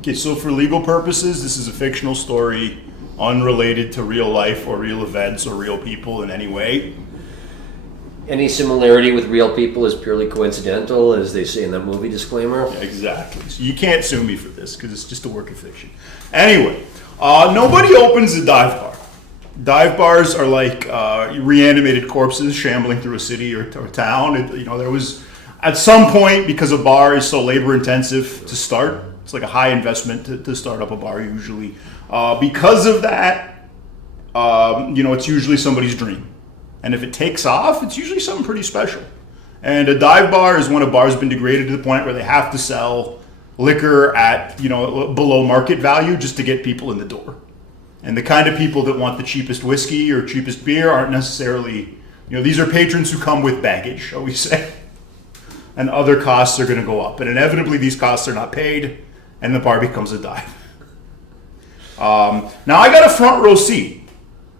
Okay, so for legal purposes, this is a fictional story unrelated to real life or real events or real people in any way. Any similarity with real people is purely coincidental, as they say in that movie disclaimer. Yeah, exactly. So you can't sue me for this because it's just a work of fiction. Anyway, nobody opens a dive bar. Dive bars are like reanimated corpses shambling through a city or town. There was at some point, because a bar is so labor intensive to start. It's like a high investment to start up a bar usually. Because of that, it's usually somebody's dream. And if it takes off, it's usually something pretty special. And a dive bar is when a bar's been degraded to the point where they have to sell liquor at, below market value just to get people in the door. And the kind of people that want the cheapest whiskey or cheapest beer aren't necessarily, these are patrons who come with baggage, shall we say. And other costs are going to go up. And inevitably these costs are not paid, and the bar becomes a dive. Now I got a front row seat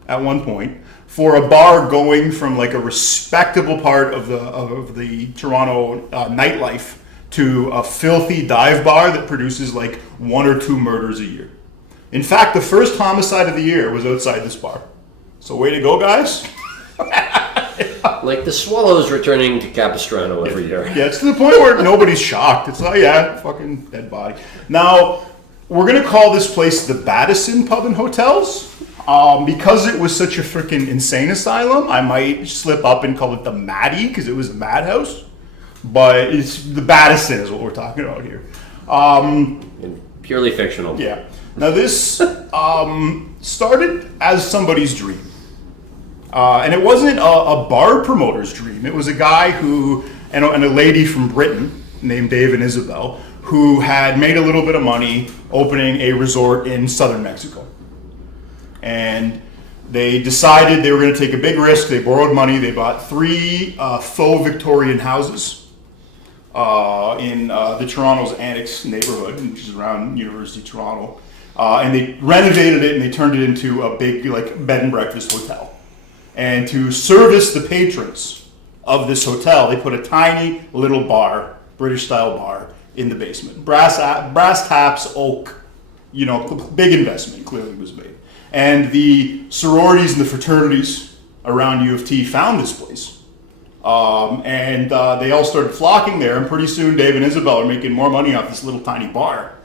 at one point for a bar going from like a respectable part of the Toronto nightlife to a filthy dive bar that produces like 1 or 2 murders a year. In fact, the first homicide of the year was outside this bar. So way to go, guys. Like the Swallows returning to Capistrano every year. Yeah, it's to the point where nobody's shocked. It's like, fucking dead body. Now, we're going to call this place the Baddison Pub and Hotels. Because it was such a freaking insane asylum, I might slip up and call it the Maddie because it was a madhouse. But it's the Baddison is what we're talking about here. Purely fictional. Yeah. Now this started as somebody's dream. And it wasn't a bar promoter's dream. It was a guy and a lady from Britain named Dave and Isabel, who had made a little bit of money opening a resort in southern Mexico. And they decided they were going to take a big risk. They borrowed money. They bought 3 faux Victorian houses in the Toronto's Annex neighborhood, which is around University of Toronto. And they renovated it and they turned it into a big bed and breakfast hotel. And to service the patrons of this hotel, they put a tiny little bar, British style bar, in the basement. Brass taps, oak, big investment clearly was made. And the sororities and the fraternities around U of T found this place. And they all started flocking there, and pretty soon Dave and Isabel are making more money off this little tiny bar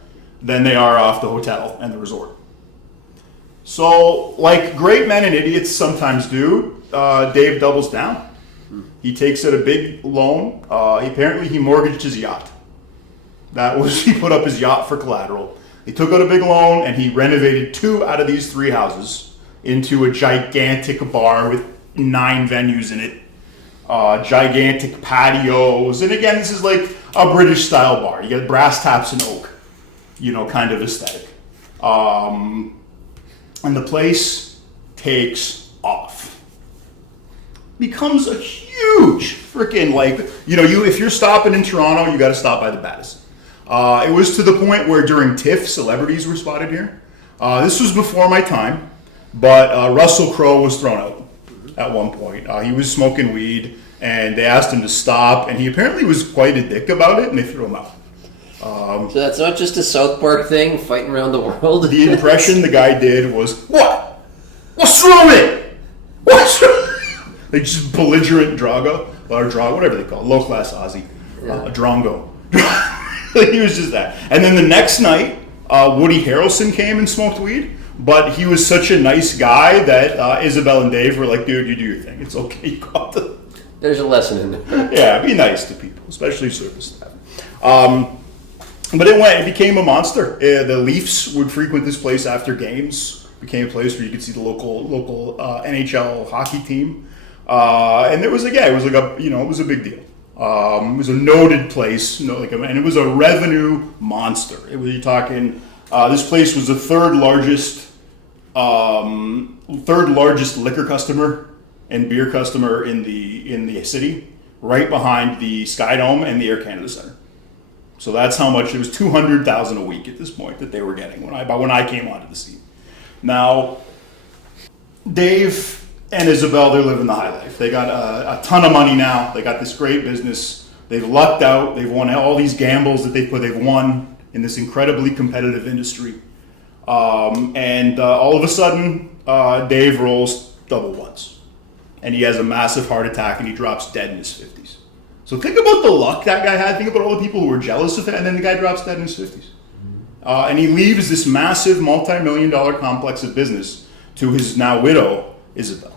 than they are off the hotel and the resort. So, like great men and idiots sometimes do, Dave doubles down. He takes out a big loan. He mortgaged his yacht. He put up his yacht for collateral. He took out a big loan and he renovated 2 out of these 3 houses into a gigantic bar with 9 venues in it, gigantic patios. And again, this is like a British style bar. You get brass taps and oak, kind of aesthetic. And the place takes off. Becomes a huge freaking if you're stopping in Toronto, you got to stop by the Baddison. It was to the point where during TIFF, celebrities were spotted here. This was before my time, but Russell Crowe was thrown out at one point. He was smoking weed, and they asked him to stop, and he apparently was quite a dick about it, and they threw him out. So that's not just a South Park thing, fighting around the world? The impression the guy did was, what? What's wrong with it? What's wrong? Like just belligerent Drago, or Drago, whatever they call it, low-class Aussie, Drongo. He was just that. And then the next night, Woody Harrelson came and smoked weed, but he was such a nice guy that Isabel and Dave were like, dude, you do your thing. It's okay. You go out to... There's a lesson in there. Yeah, be nice to people, especially service staff. But it became a monster. The Leafs would frequent this place after games. It became a place where you could see the local NHL hockey team. And there was it was a big deal. It was a noted place, and it was a revenue monster. You're talking, this place was the third largest liquor customer and beer customer in the city, right behind the Sky Dome and the Air Canada Centre. So that's how much. It was $200,000 a week at this point that they were getting when I came onto the scene. Now, Dave and Isabel, they're living the high life. They got a ton of money now. They got this great business. They've lucked out. They've won all these gambles that they've won in this incredibly competitive industry. And all of a sudden, Dave rolls double ones. And he has a massive heart attack and he drops dead in his 50s. So think about the luck that guy had. Think about all the people who were jealous of it. And then the guy drops dead in his 50s. And he leaves this massive multi-million-dollar complex of business to his now widow, Isabel.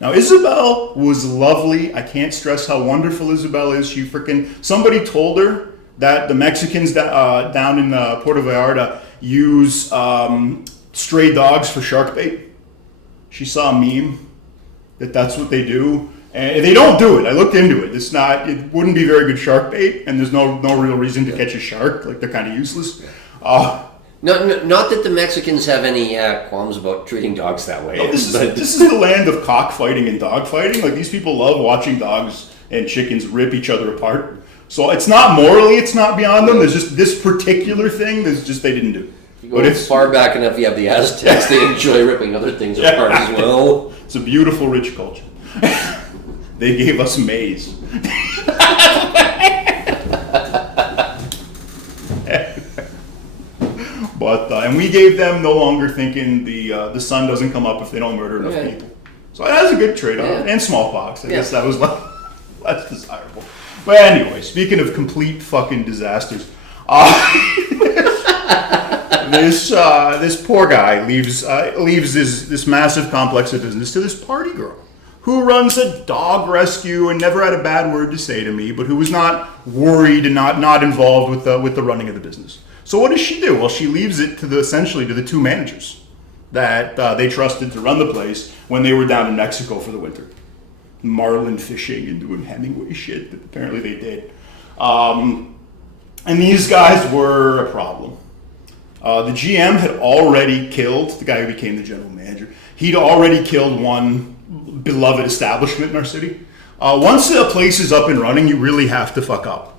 Now, Isabel was lovely. I can't stress how wonderful Isabel is. Somebody told her that the Mexicans down in Puerto Vallarta use stray dogs for shark bait. She saw a meme that's what they do. And they don't do it. I looked into it. It wouldn't be very good shark bait, and there's no real reason to catch a shark. Like, they're kind of useless. No, not that the Mexicans have any qualms about treating dogs that way. No, this is the land of cockfighting and dogfighting. Like, these people love watching dogs and chickens rip each other apart. So it's not morally, it's not beyond them. There's just this particular thing that's just they didn't do. But it's far back enough. You have the Aztecs. They enjoy ripping other things apart as well. It's a beautiful, rich culture. They gave us maize. But and we gave them no longer thinking the sun doesn't come up if they don't murder enough people. So that's a good trade-off. And smallpox. I guess that was less desirable. But anyway, speaking of complete fucking disasters, this poor guy leaves this massive complex of business to this party girl who runs a dog rescue and never had a bad word to say to me, but who was not worried and not involved with the running of the business. So what does she do? Well, she leaves it essentially to the two managers that they trusted to run the place when they were down in Mexico for the winter. Marlin fishing and doing Hemingway shit that apparently they did. And these guys were a problem. The GM had already killed the guy who became the general manager. He'd already killed one beloved establishment in our city. Once a place is up and running, you really have to fuck up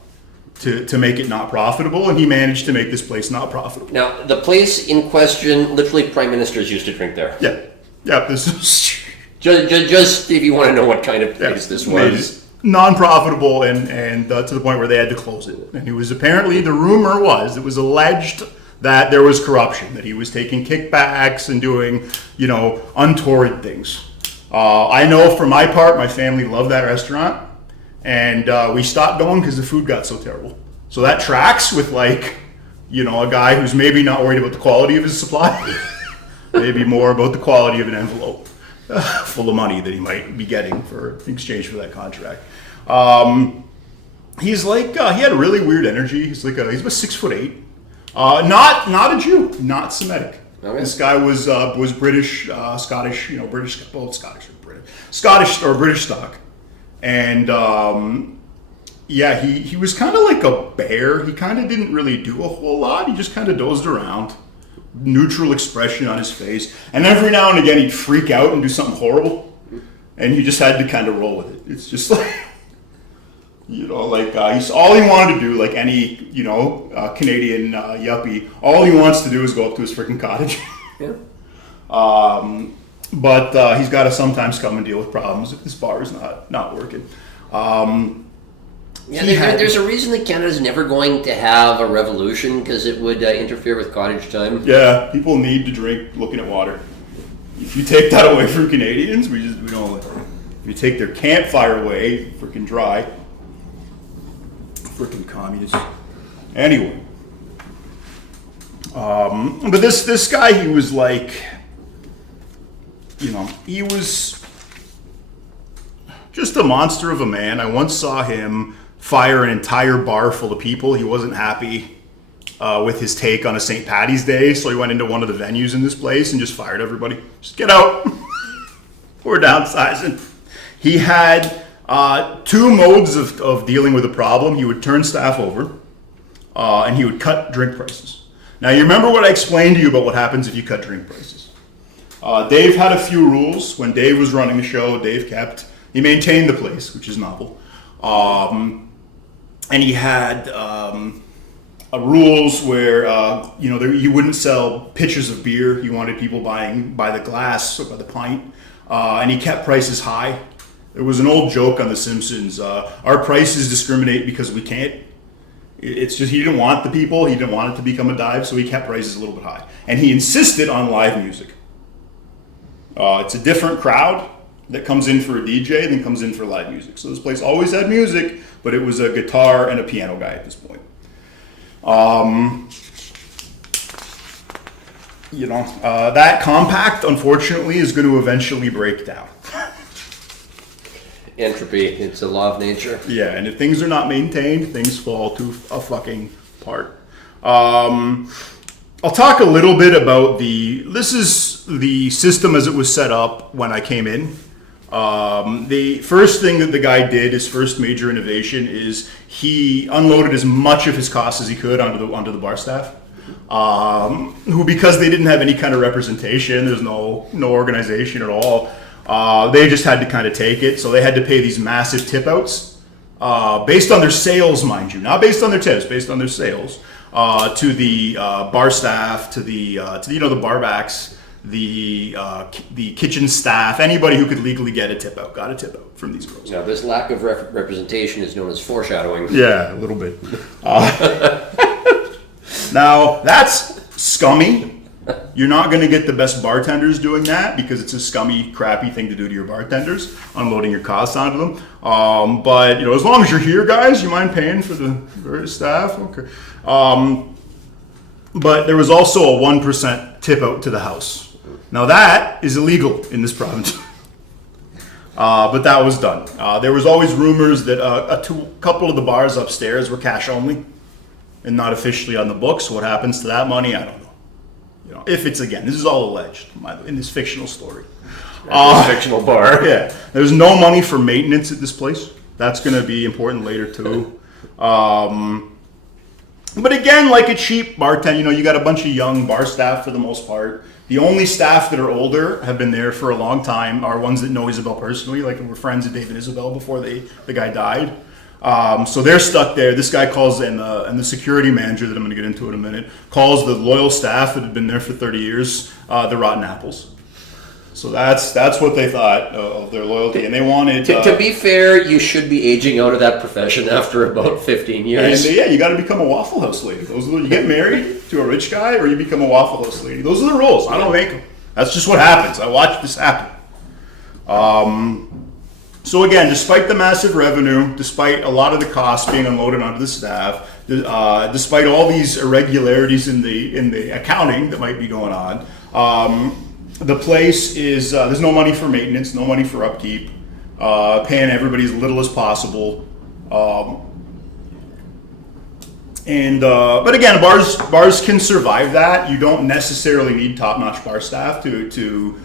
to make it not profitable, and he managed to make this place not profitable. Now, the place in question, literally prime ministers used to drink there. Yeah, this is... just if you want to know what kind of place this was. Non-profitable and to the point where they had to close it. And it was apparently, it was alleged that there was corruption, that he was taking kickbacks and doing, untoward things. I know for my part, my family loved that restaurant, and we stopped going because the food got so terrible. So that tracks with a guy who's maybe not worried about the quality of his supply, maybe more about the quality of an envelope full of money that he might be getting in exchange for that contract. He had a really weird energy. He's about 6'8". Not a Jew, not Semitic. Okay. This guy was British, Scottish, both Scottish and British, Scottish or British stock, and he was kind of like a bear. He kind of didn't really do a whole lot. He just kind of dozed around, neutral expression on his face, and every now and again he'd freak out and do something horrible, and you just had to kind of roll with it. It's just like. He's all he wanted to do, like any, Canadian yuppie, all he wants to do is go up to his freaking cottage. Yeah. But he's got to sometimes come and deal with problems if this bar is not working. There's a reason that Canada's never going to have a revolution, because it would interfere with cottage time. Yeah, people need to drink looking at water. If you take that away from Canadians, we don't. If you take their campfire away, freaking dry. Freaking communists. Anyway, but this guy, he was he was just a monster of a man. I once saw him fire an entire bar full of people. He wasn't happy with his take on a St. Paddy's Day, so he went into one of the venues in this place and just fired everybody. Just get out. We're downsizing. He had two modes of dealing with a problem. He would turn staff over, and he would cut drink prices. Now, you remember what I explained to you about what happens if you cut drink prices. Dave had a few rules. When Dave was running the show, he maintained the place, which is novel. And he had rules where, you wouldn't sell pitchers of beer. You wanted people buying by the glass or by the pint. And he kept prices high. There was an old joke on The Simpsons. Our prices discriminate because we can't. It's just he didn't want the people, he didn't want it to become a dive, so he kept prices a little bit high. And he insisted on live music. It's a different crowd that comes in for a DJ than comes in for live music. So this place always had music, but it was a guitar and a piano guy at this point. That compact, unfortunately, is going to eventually break down. Entropy, it's a law of nature. Yeah, and if things are not maintained, things fall to a fucking part. I'll talk a little bit about this is the system as it was set up when I came in. The first thing that the guy did, his first major innovation, is he unloaded as much of his costs as he could onto the bar staff. Who, because they didn't have any kind of representation, there's no organization at all, they just had to kind of take it. So they had to pay these massive tip outs, based on their sales, mind you, not based on their tips, based on their sales, to the bar staff, to the the barbacks, the kitchen staff, anybody who could legally get a tip out got a tip out from these girls. Now, this lack of representation is known as foreshadowing. Yeah, a little bit. Now, that's scummy. You're not going to get the best bartenders doing that because it's a scummy, crappy thing to do to your bartenders, unloading your costs onto them. But as long as you're here, guys, you mind paying for the staff? Okay. But there was also a 1% tip out to the house. Now that is illegal in this province. But that was done. There was always rumors that a couple of the bars upstairs were cash only and not officially on the books. What happens to that money? I don't know. If it's, again, this is all alleged in this fictional story. Fictional bar. Yeah. There's no money for maintenance at this place. That's going to be important later too. But again, like a cheap bartender, you got a bunch of young bar staff for the most part. The only staff that are older, have been there for a long time, are ones that know Isabel personally, like we're friends with Dave and Isabel before the guy died. So they're stuck there. This guy calls, and the security manager that I'm going to get into in a minute, calls the loyal staff that had been there for 30 years the rotten apples. So that's what they thought of their loyalty, and they wanted. To be fair, you should be aging out of that profession after about 15 years. And you got to become a Waffle House lady. You get married to a rich guy, or you become a Waffle House lady. Those are the rules. I don't make them. That's just what happens. I watched this happen. So again, despite the massive revenue, despite a lot of the costs being unloaded onto the staff, despite all these irregularities in the accounting that might be going on, the place is there's no money for maintenance, no money for upkeep, paying everybody as little as possible. But again, bars can survive that. You don't necessarily need top-notch bar staff to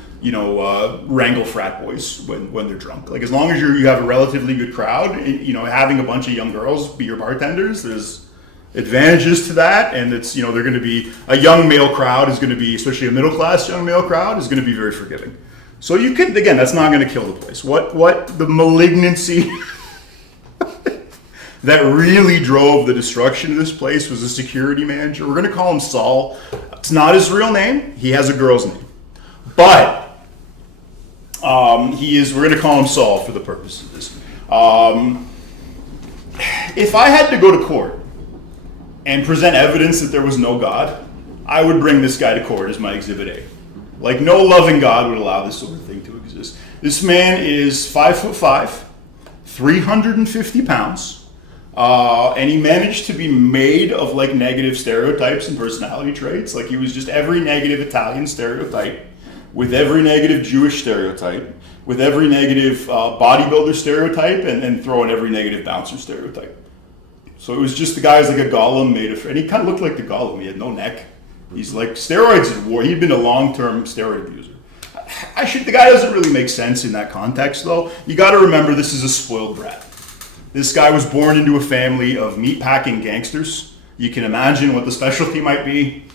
wrangle frat boys when they're drunk. Like, as long as you have a relatively good crowd, having a bunch of young girls be your bartenders, there's advantages to that, and it's they're going to be a young male crowd is going to be, especially a middle class young male crowd, is going to be very forgiving. So you could, again, that's not going to kill the place. What the malignancy that really drove the destruction of this place was a security manager. We're going to call him Saul. It's not his real name. He has a girl's name, but we're going to call him Saul for the purpose of this. If I had to go to court and present evidence that there was no God, I would bring this guy to court as my Exhibit A. Like, no loving God would allow this sort of thing to exist. This man is 5'5", 350 pounds, and he managed to be made of like negative stereotypes and personality traits. Like, he was just every negative Italian stereotype, with every negative Jewish stereotype, with every negative bodybuilder stereotype, and throw in every negative bouncer stereotype. So it was just, the guy was like a golem made of, and he kind of looked like the golem. He had no neck. He's like, steroids at war. He'd been a long-term steroid abuser. The guy doesn't really make sense in that context, though. You got to remember, this is a spoiled brat. This guy was born into a family of meatpacking gangsters. You can imagine what the specialty might be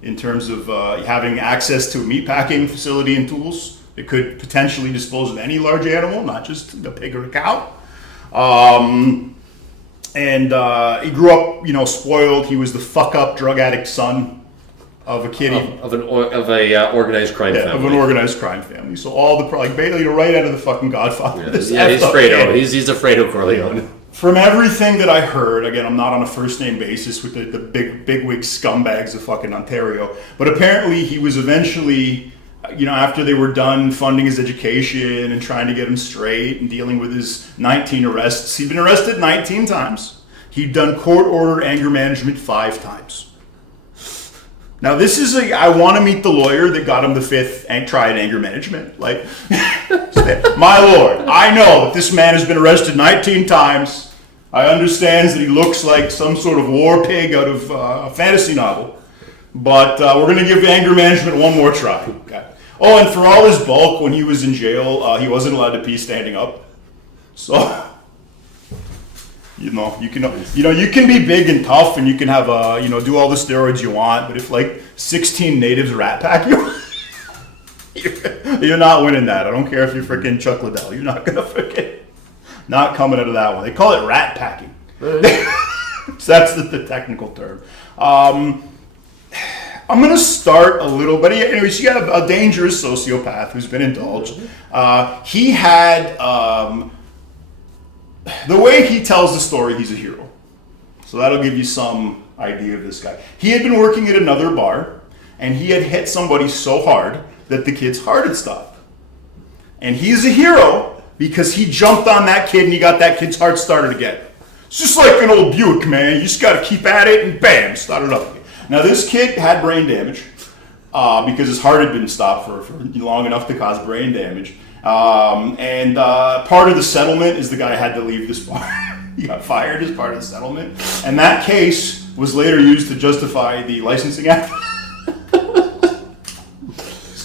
in terms of having access to a meatpacking facility and tools. It could potentially dispose of any large animal, not just a pig or a cow. And he grew up, spoiled. He was the fuck-up drug addict son of a kitty. Of an organized crime family. Of an organized crime family. So all the, basically right out of the fucking Godfather. Yeah, he's Fredo. He's a Fredo Corleone. from everything that I heard, again, I'm not on a first name basis with the bigwig scumbags of fucking Ontario, but apparently he was eventually, after they were done funding his education and trying to get him straight and dealing with his 19 arrests, he'd been arrested 19 times. He'd done court-ordered anger management 5 times. Now, this is I want to meet the lawyer that got him the 5th and tried anger management. Like, my lord, I know that this man has been arrested 19 times. I understand that he looks like some sort of war pig out of a fantasy novel. But we're going to give anger management one more try. Okay. Oh, and for all his bulk, when he was in jail, he wasn't allowed to pee standing up. So... you can be big and tough, and you can have do all the steroids you want. But if like 16 natives rat pack you, you're not winning that. I don't care if you're freaking Chuck Liddell. You're not gonna not coming out of that one. They call it rat packing. So that's the technical term. I'm gonna start a little, but anyways, you got a dangerous sociopath who's been indulged. He had. The way he tells the story, he's a hero. So that'll give you some idea of this guy. He had been working at another bar, and he had hit somebody so hard that the kid's heart had stopped. And he's a hero because he jumped on that kid and he got that kid's heart started again. It's just like an old Buick, man. You just got to keep at it and bam, start it up again. Now, this kid had brain damage because his heart had been stopped for long enough to cause brain damage. And part of the settlement is the guy had to leave this bar. He got fired as part of the settlement. And that case was later used to justify the licensing act.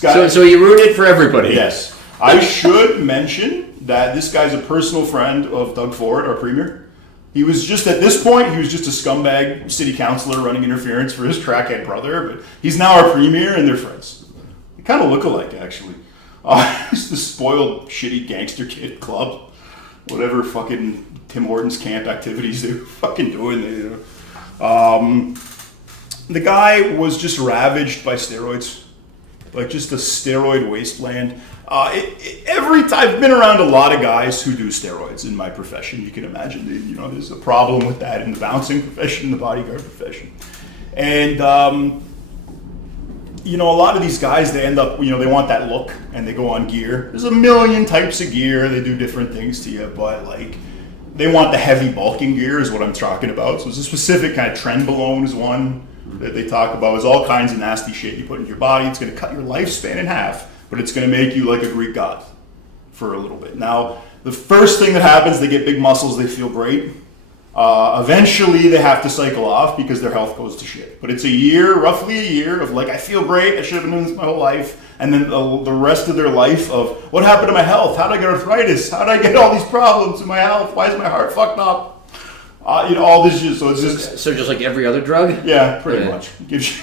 So you ruined it for everybody. Yes. I should mention that this guy's a personal friend of Doug Ford, our premier. He was just, at this point, he was just a scumbag city councilor running interference for his crackhead brother. But he's now our premier and they're friends. They kind of look alike, actually. He's the spoiled, shitty gangster kid club. Whatever fucking Tim Hortons camp activities they're fucking doing. The guy was just ravaged by steroids. Like just a steroid wasteland. I've been around a lot of guys who do steroids in my profession. You can imagine, there's a problem with that in the bouncing profession, in the bodyguard profession. And, a lot of these guys, they end up, they want that look and they go on gear. There's a million types of gear. They do different things to you, but like they want the heavy bulking gear is what I'm talking about. So there's a specific kind of trenbolone is one that they talk about. There's all kinds of nasty shit you put in your body. It's going to cut your lifespan in half, but it's going to make you like a Greek god for a little bit. Now, the first thing that happens, they get big muscles, they feel great. Eventually, they have to cycle off because their health goes to shit. But it's roughly a year of like, I feel great, I should have been doing this my whole life. And then the rest of their life of, what happened to my health? How did I get arthritis? How did I get all these problems in my health? Why is my heart fucked up? All this shit. So it's just... So just like every other drug? Yeah, pretty much. It gives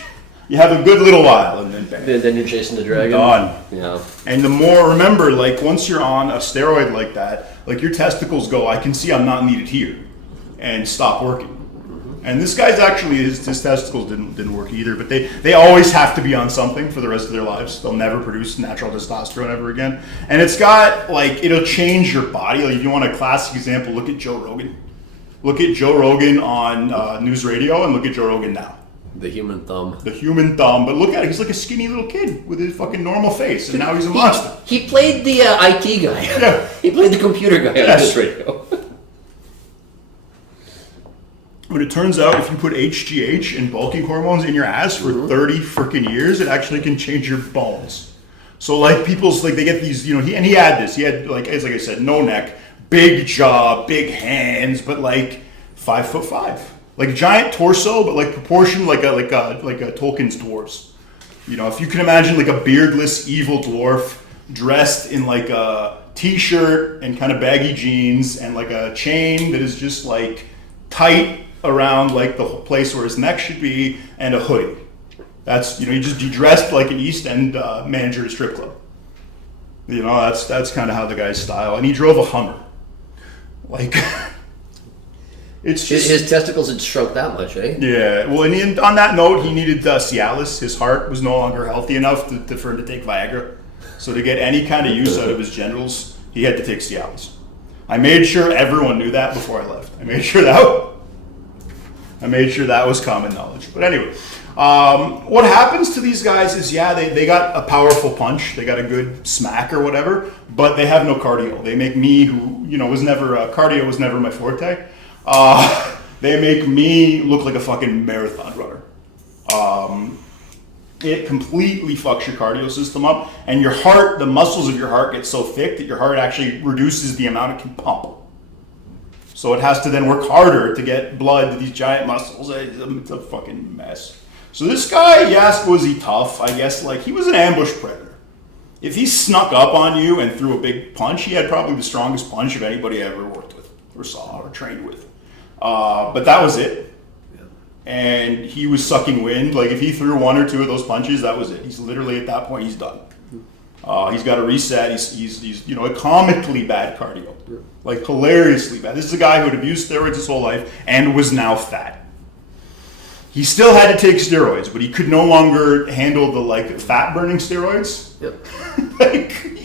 you have a good little while and then bang. Then you're chasing the dragon? Gone. Yeah. And the more, remember, like once you're on a steroid like that, like your testicles go, I can see I'm not needed here. And stop working. And this guy's actually, his testicles didn't work either, but they always have to be on something for the rest of their lives. They'll never produce natural testosterone ever again. And it's got, like, it'll change your body. Like, if you want a classic example, look at Joe Rogan. Look at Joe Rogan on news radio and look at Joe Rogan now. The human thumb. The human thumb. But look at it. He's like a skinny little kid with his fucking normal face. And now he's a monster. He played the IT guy. Yeah. He played the computer guy on news radio. But it turns out if you put HGH and bulking hormones in your ass for 30 freaking years, it actually can change your bones. So like people's, like they get these, he had this. He had, like I said, no neck, big jaw, big hands, but like 5'5". Like a giant torso, but like proportioned like a Tolkien's dwarves. If you can imagine like a beardless evil dwarf dressed in like a t-shirt and kind of baggy jeans and like a chain that is just like tight around like the place where his neck should be and a hoodie. That's, he just dressed like an East End manager at a strip club. That's kind of how the guy's style. And he drove a Hummer. Like, it's just... His testicles had shrunk that much, eh? Yeah. Well, and on that note, he needed Cialis. His heart was no longer healthy enough for him to take Viagra. So to get any kind of use out of his genitals, he had to take Cialis. I made sure everyone knew that before I left. I made sure that was common knowledge. But anyway, what happens to these guys is, they got a powerful punch, they got a good smack or whatever, but they have no cardio. They make me, who cardio was never my forte. They make me look like a fucking marathon runner. It completely fucks your cardio system up, and your heart, the muscles of your heart get so thick that your heart actually reduces the amount it can pump. So it has to then work harder to get blood to these giant muscles. It's a fucking mess. So this guy, was he tough? I guess he was an ambush predator. If he snuck up on you and threw a big punch, he had probably the strongest punch of anybody I ever worked with or saw or trained with. But that was it. And he was sucking wind. If he threw one or two of those punches, that was it. He's literally, at that point, he's done. He's got to reset. He's a comically bad cardio. Hilariously bad. This is a guy who had abused steroids his whole life and was now fat. He still had to take steroids, but he could no longer handle the fat-burning steroids.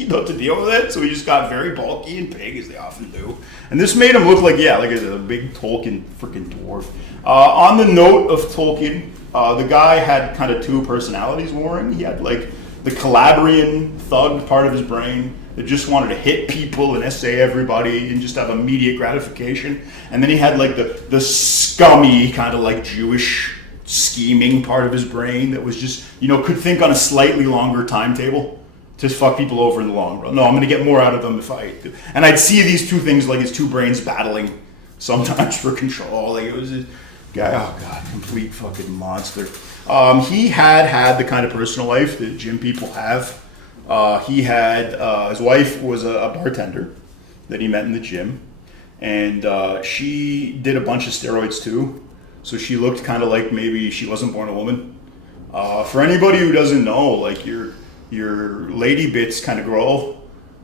To deal with it. So he just got very bulky and big, as they often do. And this made him look like a big Tolkien freaking dwarf. On the note of Tolkien, the guy had kind of two personalities warring. He had the Calabrian thug part of his brain that just wanted to hit people and essay everybody and just have immediate gratification. And then he had the scummy kind of Jewish scheming part of his brain that was just, could think on a slightly longer timetable to fuck people over in the long run. No, I'm going to get more out of them if I do. And I'd see these two things his two brains battling sometimes for control. It was a guy, oh God, complete fucking monster. He had the kind of personal life that gym people have. He had, his wife was a bartender that he met in the gym. And she did a bunch of steroids too. So she looked kind of like maybe she wasn't born a woman. For anybody who doesn't know, your lady bits kind of grow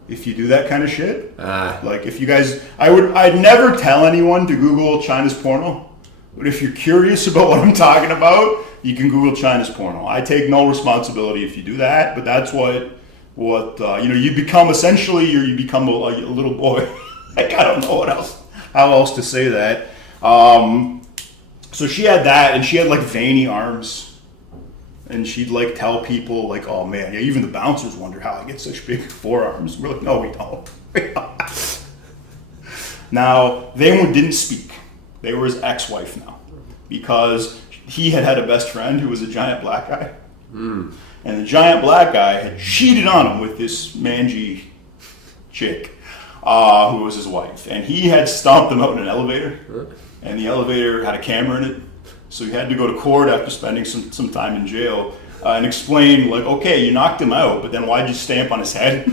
if you do that kind of shit. If you guys, I'd never tell anyone to Google China's porno, but if you're curious about what I'm talking about, you can Google China's porno. I take no responsibility if you do that, but that's what you become. Essentially, you become a little boy. I don't know how else to say that. So she had that, and she had veiny arms. And she'd tell people oh man, even the bouncers wonder how I get such big forearms. We're like, no, we don't. Now, they didn't speak. They were his ex-wife now. Because he had a best friend who was a giant black guy. And the giant black guy had cheated on him with this mangy chick who was his wife. And he had stomped him out in an elevator. And the elevator had a camera in it. So he had to go to court after spending some time in jail and explain, okay, you knocked him out, but then why'd you stamp on his head?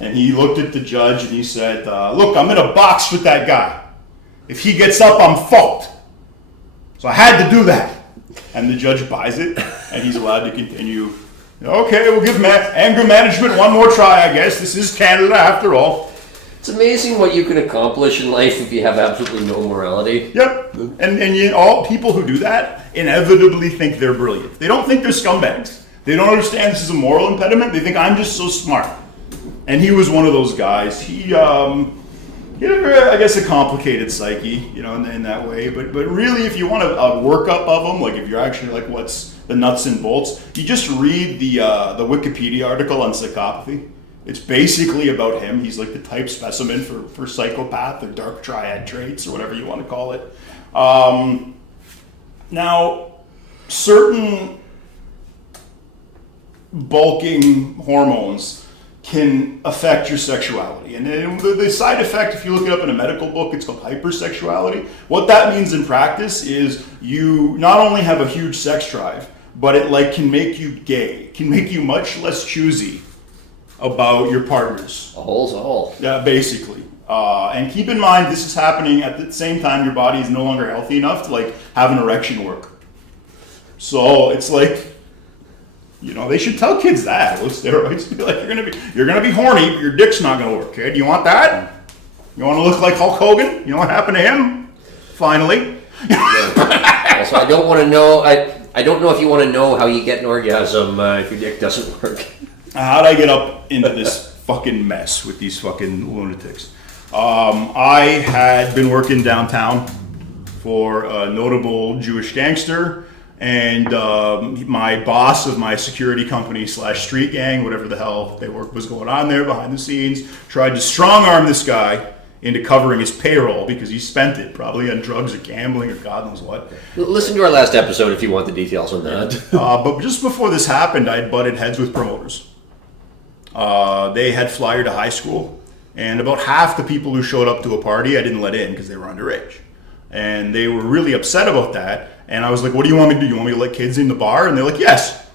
And he looked at the judge and he said, look, I'm in a box with that guy. If he gets up, I'm fucked. So I had to do that. And the judge buys it, and he's allowed to continue. Okay, we'll give anger management one more try, I guess. This is Canada after all. It's amazing what you can accomplish in life if you have absolutely no morality. Yep. And all people who do that inevitably think they're brilliant. They don't think they're scumbags. They don't understand this is a moral impediment. They think I'm just so smart. And he was one of those guys. He had I guess a complicated psyche, in that way. But really, if you want a workup of him, if you're actually what's the nuts and bolts, you just read the Wikipedia article on psychopathy. It's basically about him. He's the type specimen for psychopath or dark triad traits or whatever you want to call it. Now, certain bulking hormones can affect your sexuality. And the side effect, if you look it up in a medical book, it's called hypersexuality. What that means in practice is you not only have a huge sex drive, but it can make you gay. It can make you much less choosy about your partners. A hole's a hole. Yeah, basically. And keep in mind, this is happening at the same time your body is no longer healthy enough to have an erection work. So it's they should tell kids that with steroids. Be you're gonna be horny, but your dick's not gonna work. Okay, do you want that? You want to look like Hulk Hogan? You know what happened to him? Finally. Also, I don't want to know. I don't know if you want to know how you get an orgasm if your dick doesn't work. How'd I get up into this fucking mess with these fucking lunatics. I had been working downtown for a notable Jewish gangster, and my boss of my security company / street gang, whatever the hell was going on there behind the scenes, tried to strong arm this guy into covering his payroll because he spent it probably on drugs or gambling or God knows what. Listen to our last episode if you want the details on that. But just before this happened, I'd butted heads with promoters. They had flyered to high school, and about half the people who showed up to a party I didn't let in because they were underage. And they were really upset about that. And I was like, what do you want me to do? You want me to let kids in the bar? And they're like, yes.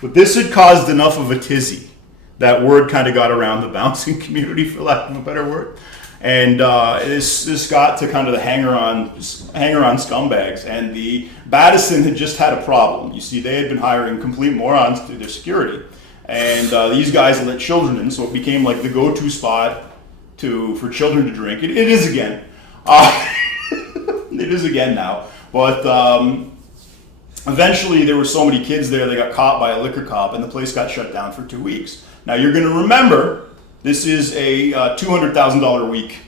But this had caused enough of a tizzy. That word kind of got around the bouncing community, for lack of a better word. And this got to kind of the hanger-on scumbags. And the Baddison had just had a problem. You see, they had been hiring complete morons to their security. And these guys let children in, so it became like the go-to spot for children to drink. It is again. It is again now. But eventually there were so many kids there, they got caught by a liquor cop, and the place got shut down for 2 weeks. Now you're going to remember, this is a $200,000 a week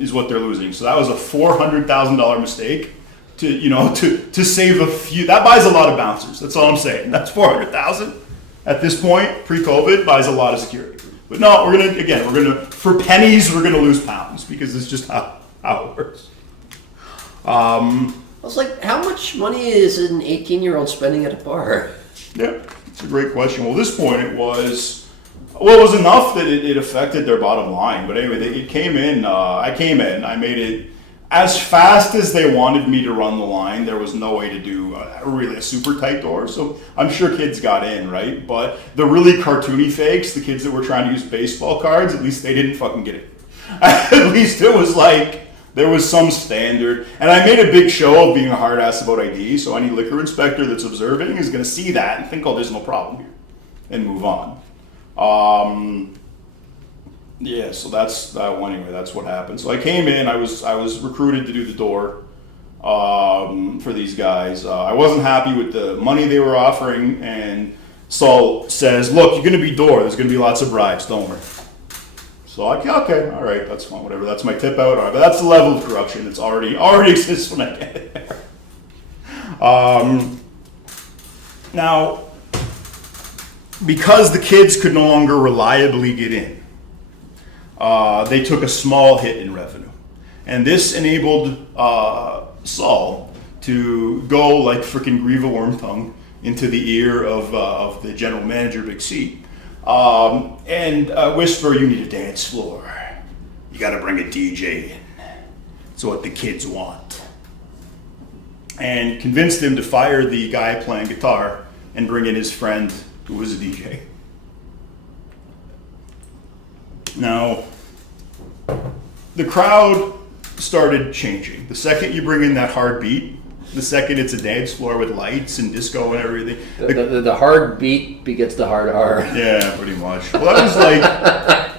is what they're losing. So that was a $400,000 mistake to save a few. That buys a lot of bouncers. That's all I'm saying. That's $400,000 at this point, pre-COVID, buys a lot of security. But no, we're gonna for pennies, we're gonna lose pounds because it's just how it works. I was like, how much money is an 18-year-old spending at a bar? Yeah, it's a great question. Well, at this point, it was enough that it affected their bottom line. But anyway, it came in. I came in. I made it as fast as they wanted me to run the line. There was no way to do really a super tight door. So I'm sure kids got in, right? But the really cartoony fakes, the kids that were trying to use baseball cards, at least they didn't fucking get it. At least it was like there was some standard. And I made a big show of being a hard ass about ID. So any liquor inspector that's observing is going to see that and think, oh, there's no problem here, and move on. Yeah, so that's anyway, that's what happened. So I came in, I was recruited to do the door for these guys. I wasn't happy with the money they were offering, and Saul says, look, you're going to be door, there's going to be lots of bribes, don't worry. So okay, all right, that's fine, whatever, that's my tip out. All right, but that's the level of corruption that's already exists when I get there. Now, because the kids could no longer reliably get in, they took a small hit in revenue. And this enabled Saul to go like frickin' Grieva Wormtongue into the ear of the general manager, Big C, and whisper, you need a dance floor. You gotta bring a DJ in. It's what the kids want. And convinced him to fire the guy playing guitar and bring in his friend who was a DJ. Now, the crowd started changing. The second you bring in that hard beat, the second it's a dance floor with lights and disco and everything. The hard beat begets the hard R. Yeah, pretty much. Well, that was like,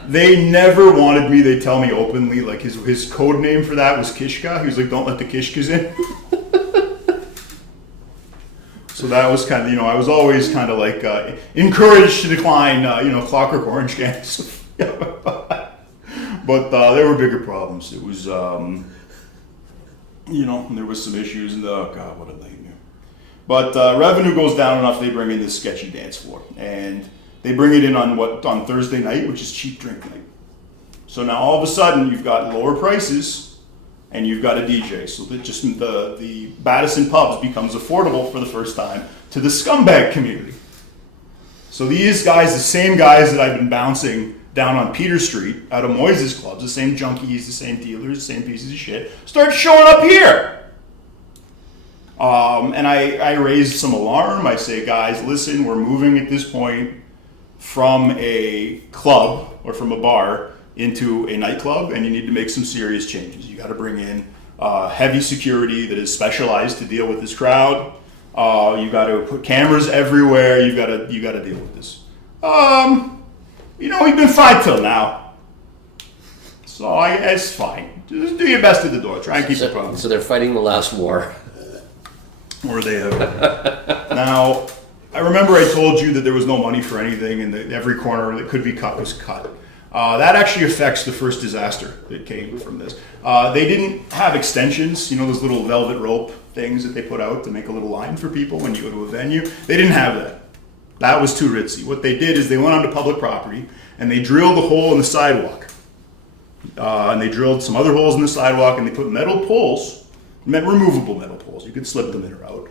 they never wanted me, they tell me openly, like his code name for that was Kishka. He was like, don't let the Kishkas in. So that was kind of, I was always kind of like encouraged to decline, Clockwork Orange games. But there were bigger problems. It was, there was some issues, and oh God, what a nightmare. But revenue goes down enough, they bring in this sketchy dance floor. And they bring it in on Thursday night, which is cheap drink night. So now all of a sudden, you've got lower prices, and you've got a DJ. So that just the Baddison pubs becomes affordable for the first time to the scumbag community. So these guys, the same guys that I've been bouncing down on Peter Street out of Moises clubs, the same junkies, the same dealers, the same pieces of shit, start showing up here. And I raised some alarm. I say, guys, listen, we're moving at this point from a club or from a bar into a nightclub, and you need to make some serious changes. You got to bring in heavy security that is specialized to deal with this crowd. You got to put cameras everywhere. You got to deal with this. We've been fine till now, so it's fine. Just do your best at the door. Try and keep the problem. So they're fighting the last war. Or they have. Now, I remember remember I told you that there was no money for anything and that every corner that could be cut was cut. That actually affects the first disaster that came from this. They didn't have extensions, those little velvet rope things that they put out to make a little line for people when you go to a venue. They didn't have that. That was too ritzy. What they did is they went onto public property and they drilled a hole in the sidewalk. And they drilled some other holes in the sidewalk and they put metal poles, removable metal poles. You could slip them in or out.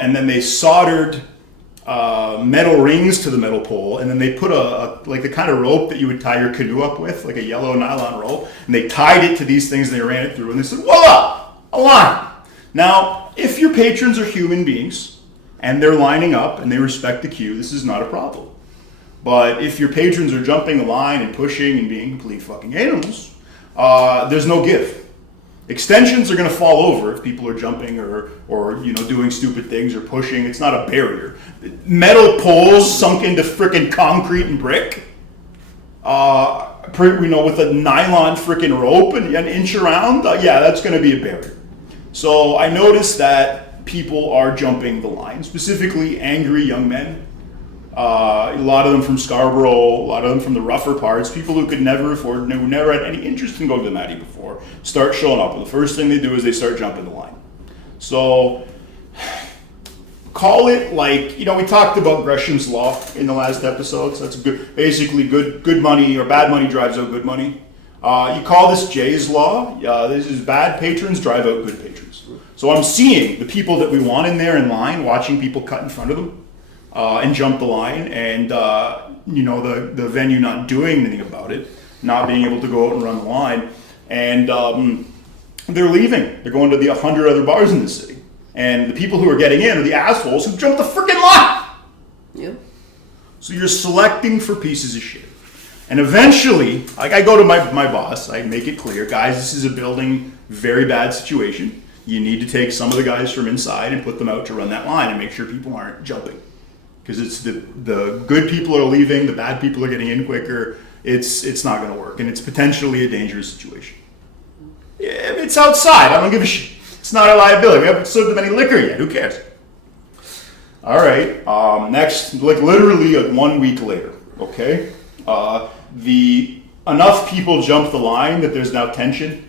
And then they soldered metal rings to the metal pole, and then they put like the kind of rope that you would tie your canoe up with, like a yellow nylon rope, and they tied it to these things and they ran it through, and they said, voila, a line. Now, if your patrons are human beings and they're lining up and they respect the queue, this is not a problem. But if your patrons are jumping the line and pushing and being complete fucking animals, there's no give. Extensions are going to fall over if people are jumping or doing stupid things or pushing. It's not a barrier. Metal poles sunk into frickin' concrete and brick, with a nylon frickin' rope and an inch around. That's going to be a barrier. So I noticed that people are jumping the line, specifically angry young men. A lot of them from Scarborough, a lot of them from the rougher parts, people who could never afford, who never had any interest in going to the Matty before, start showing up. And the first thing they do is they start jumping the line. So, call it like, we talked about Gresham's Law in the last episode, so that's basically good money or bad money drives out good money. You call this Jay's Law. This is bad patrons drive out good patrons. So I'm seeing the people that we want in there in line, watching people cut in front of them. And jump the line, and the venue not doing anything about it, not being able to go out and run the line, and they're leaving. They're going to the 100 other bars in the city, and the people who are getting in are the assholes who jumped the freaking line. Yeah. So you're selecting for pieces of shit, and eventually, I go to my boss, I make it clear, guys, this is a building very bad situation. You need to take some of the guys from inside and put them out to run that line and make sure people aren't jumping. Because it's the good people are leaving, the bad people are getting in quicker. It's not going to work, and it's potentially a dangerous situation. Yeah, it's outside. I don't give a shit. It's not a liability. We haven't served them any liquor yet. Who cares? All right. Next, literally 1 week later. Okay. Enough people jump the line that there's now tension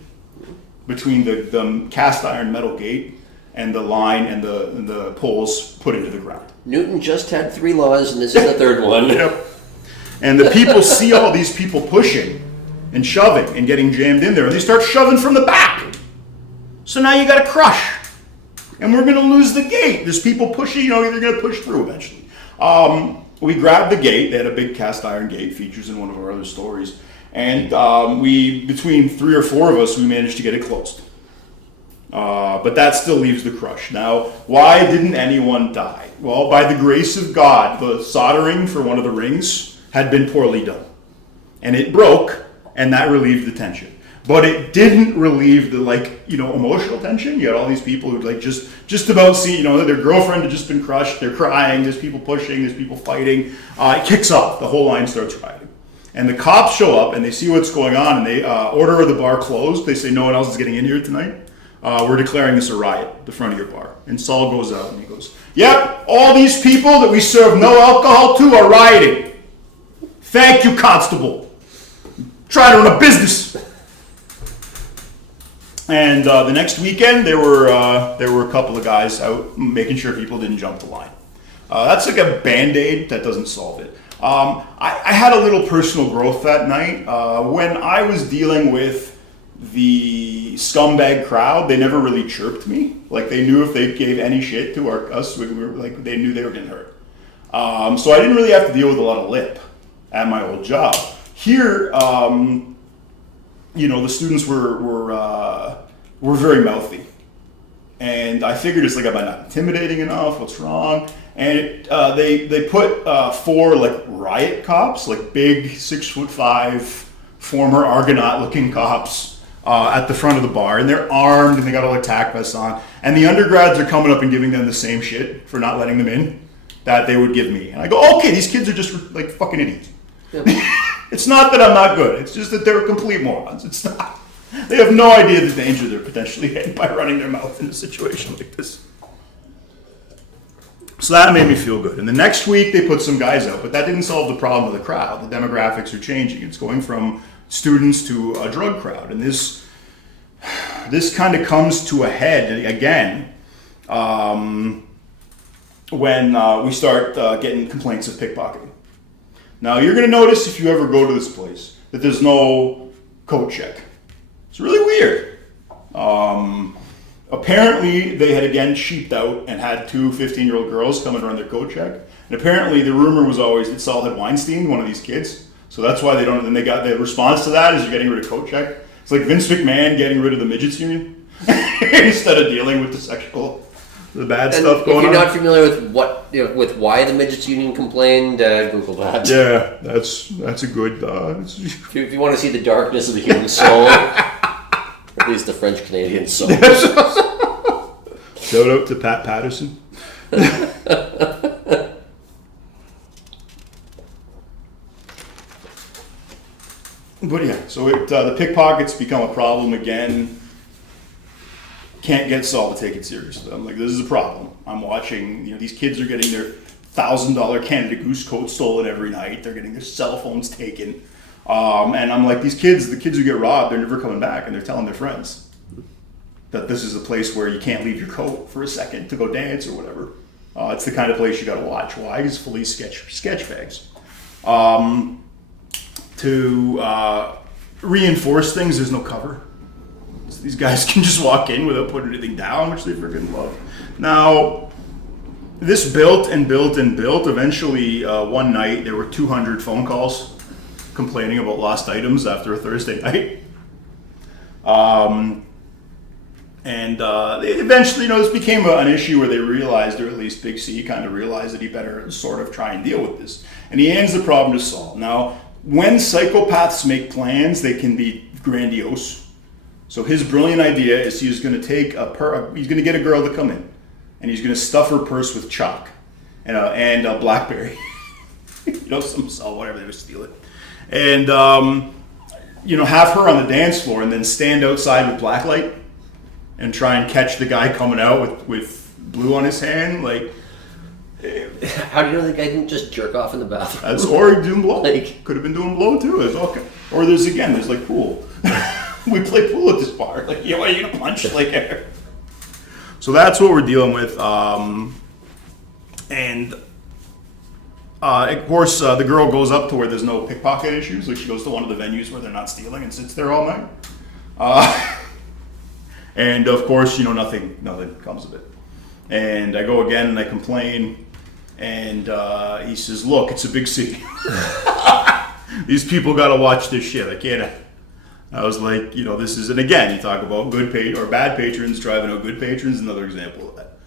between the cast iron metal gate and the line and the poles put into the ground. Newton just had 3 laws, and this is the third one. Yep. And the people see all these people pushing and shoving and getting jammed in there, and they start shoving from the back. So now you got to crush, and we're going to lose the gate. There's people pushing, they're going to push through eventually. We grabbed the gate. They had a big cast iron gate, features in one of our other stories, and between 3 or 4 of us, we managed to get it closed. But that still leaves the crush. Now, why didn't anyone die? Well, by the grace of God, the soldering for one of the rings had been poorly done. And it broke, and that relieved the tension. But it didn't relieve the, emotional tension. You had all these people who, just about see, their girlfriend had just been crushed. They're crying. There's people pushing. There's people fighting. It kicks off. The whole line starts rioting. And the cops show up, and they see what's going on, and they order the bar closed. They say, no one else is getting in here tonight. We're declaring this a riot at the front of your bar. And Saul goes out and he goes, yep, all these people that we serve no alcohol to are rioting. Thank you, constable. Try to run a business. And the next weekend, there were a couple of guys out making sure people didn't jump the line. That's like a Band-Aid that doesn't solve it. I had a little personal growth that night. When I was dealing with the scumbag crowd, they never really chirped me. They knew if they gave any shit to us, they knew they were getting hurt. So I didn't really have to deal with a lot of lip at my old job. Here, the students were very mouthy, and I figured it's am I not intimidating enough? What's wrong? And they put 4 riot cops, big 6'5" former Argonaut-looking cops. At the front of the bar, and they're armed and they got all their tack vests on, and the undergrads are coming up and giving them the same shit for not letting them in that they would give me. And I go, okay, these kids are just fucking idiots. Yeah. It's not that I'm not good, it's just that they're complete morons. It's not. They have no idea the danger they're potentially in by running their mouth in a situation like this. So that made me feel good. And the next week they put some guys out, but that didn't solve the problem of the crowd. The demographics are changing. It's going from students to a drug crowd. And this kind of comes to a head again when we start getting complaints of pickpocketing. Now you're going to notice if you ever go to this place that there's no coat check. It's really weird. Apparently, they had again sheeped out and had two 15-year-old girls come and run their coat check. And apparently, the rumor was always that Saul had Weinstein, one of these kids. So that's why they don't. And they got the response to that is you're getting rid of coat check. It's like Vince McMahon getting rid of the midgets union instead of dealing with the bad stuff going on. If you're not familiar with with why the midgets union complained, Google that. Yeah, that's a good. If you want to see the darkness of the human soul. At least the French Canadian soul. Shout out to Pat Patterson. But yeah, so the pickpockets become a problem again. Can't get Saul to take it seriously. I'm like, this is a problem. I'm watching, these kids are getting their $1,000 Canada Goose coat stolen every night. They're getting their cell phones taken. And I'm like, the kids who get robbed, they're never coming back, and they're telling their friends that this is a place where you can't leave your coat for a second to go dance or whatever. It's the kind of place you got to watch. Why? It's full of sketch bags. To reinforce things, there's no cover. So these guys can just walk in without putting anything down, which they freaking love. Now, this built and built and built. Eventually, one night, there were 200 phone calls complaining about lost items after a Thursday night. Eventually, this became an issue where they realized, or at least Big C kind of realized that he better sort of try and deal with this. And he hands the problem to Saul. Now, when psychopaths make plans, they can be grandiose. So his brilliant idea is he's going to take he's going to get a girl to come in, and he's going to stuff her purse with chalk and a BlackBerry. Whatever, they would steal it. And, have her on the dance floor and then stand outside with blacklight and try and catch the guy coming out with blue on his hand. Like, how do you know the guy didn't just jerk off in the bathroom? Or doing blow. Could have been doing blow too. Okay. Or there's like pool. We play pool at this bar. Like, are you gonna punch? So that's what we're dealing with. Of course, the girl goes up to where there's no pickpocket issues. Like, she goes to one of the venues where they're not stealing and sits there all night. And of course, nothing comes of it. And I go again and I complain. And he says, "Look, it's a big city. These people got to watch this shit. I can't." I was like, this is, and again, you talk about good or bad patrons driving out good patrons. Another example of that.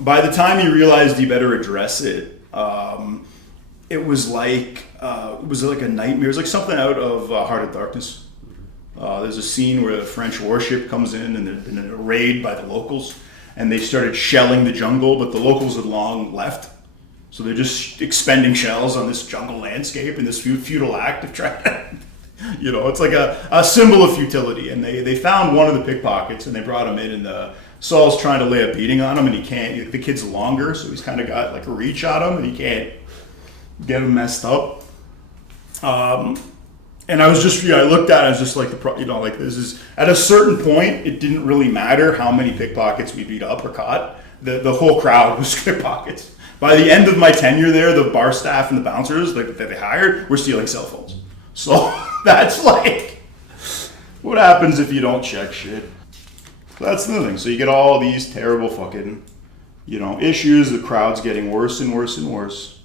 By the time he realized he better address it, it was like a nightmare. It was like something out of Heart of Darkness. There's a scene where a French warship comes in and there's been a raid by the locals, and they started shelling the jungle, but the locals had long left. So they're just expending shells on this jungle landscape in this futile act of trying to, it's like a symbol of futility. And they found one of the pickpockets and they brought him in, and Saul's trying to lay a beating on him, and he can't. The kid's longer, so he's kind of got like a reach on him, and he can't get him messed up. And I was just, I looked at it, I was just like, this is, at a certain point, it didn't really matter how many pickpockets we beat up or caught. The whole crowd was pickpockets. By the end of my tenure there, the bar staff and the bouncers that they hired were stealing cell phones. So that's like, what happens if you don't check shit? That's the thing. So you get all these terrible fucking, issues. The crowd's getting worse and worse and worse.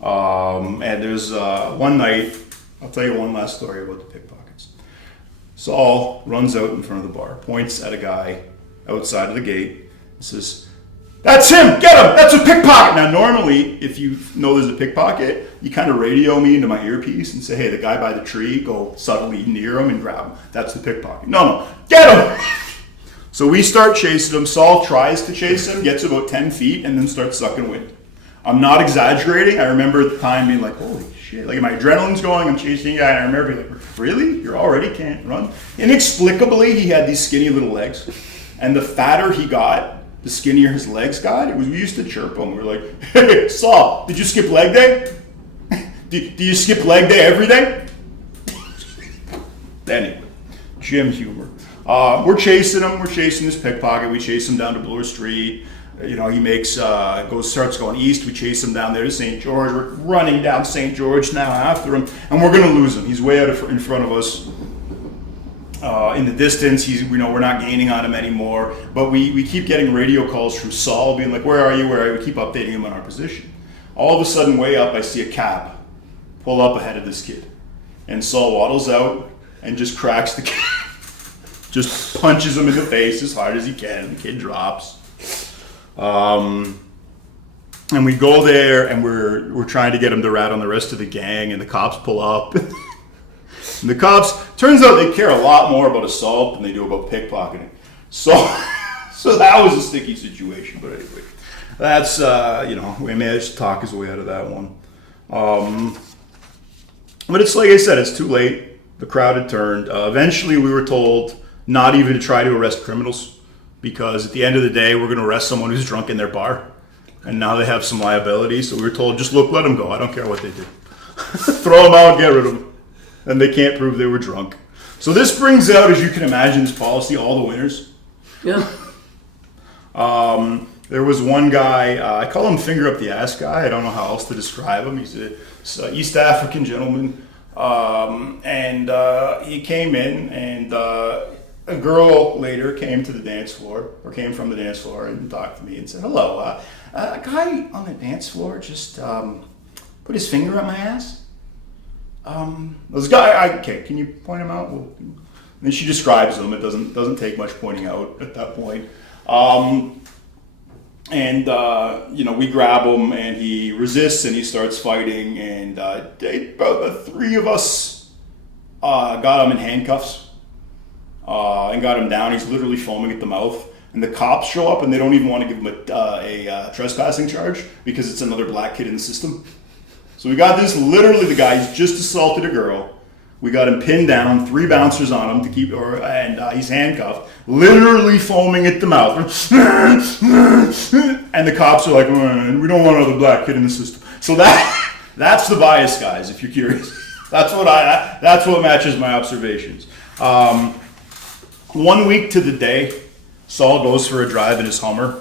And there's one night, I'll tell you one last story about the pickpockets. Saul runs out in front of the bar, points at a guy outside of the gate, and says, "That's him! Get him! That's a pickpocket!" Now, normally, if you know there's a pickpocket, you kind of radio me into my earpiece and say, "Hey, the guy by the tree, go subtly near him and grab him. That's the pickpocket." No, get him! So we start chasing him. Saul tries to chase him, gets about 10 feet, and then starts sucking wind. I'm not exaggerating. I remember at the time being like, holy shit. Like, my adrenaline's going, I'm chasing a guy, and I remember being like, really? You already can't run? Inexplicably, he had these skinny little legs. And the fatter he got, the skinnier his legs got. We used to chirp him. We were like, "Hey, Saul, did you skip leg day? do you skip leg day every day?" Anyway, gym humor. We're chasing him. We're chasing this pickpocket. We chase him down to Bloor Street. He starts going east. We chase him down there to St. George. We're running down St. George now after him, and we're gonna lose him. He's way out in front of us. In the distance, we're not gaining on him anymore. But we keep getting radio calls from Saul, being like, "Where are you? Where are you?" We keep updating him on our position. All of a sudden, way up, I see a cab pull up ahead of this kid, and Saul waddles out and just cracks the kid, just punches him in the face as hard as he can. The kid drops. And we go there, and we're trying to get him to rat on the rest of the gang, and the cops pull up. And the cops, turns out they care a lot more about assault than they do about pickpocketing. So that was a sticky situation. But anyway, that's, we managed to talk his way out of that one. But it's like I said, it's too late. The crowd had turned. Eventually, we were told not even to try to arrest criminals, because at the end of the day, we're going to arrest someone who's drunk in their bar. And now they have some liability. So we were told, just let them go. I don't care what they do. Throw them out, get rid of them. And they can't prove they were drunk. So this brings out, as you can imagine, this policy, all the winners. Yeah. There was one guy, I call him finger up the ass guy. I don't know how else to describe him. He's a East African gentleman. And he came in, and a girl later came from the dance floor and talked to me and said, "Hello, a guy on the dance floor just put his finger up my ass." This guy, okay, can you point him out? Well, and then she describes him. It doesn't take much pointing out at that point. We grab him, and he resists, and he starts fighting, and about the three of us got him in handcuffs and got him down. He's literally foaming at the mouth, and the cops show up, and they don't even want to give him a trespassing charge because it's another black kid in the system. So we got this, literally the guy, he's just assaulted a girl. We got him pinned down, 3 bouncers on him and he's handcuffed, literally foaming at the mouth. And the cops are like, "We don't want another black kid in the system." So that's the bias, guys, if you're curious. That's what matches my observations. 1 week to the day, Saul goes for a drive in his Hummer,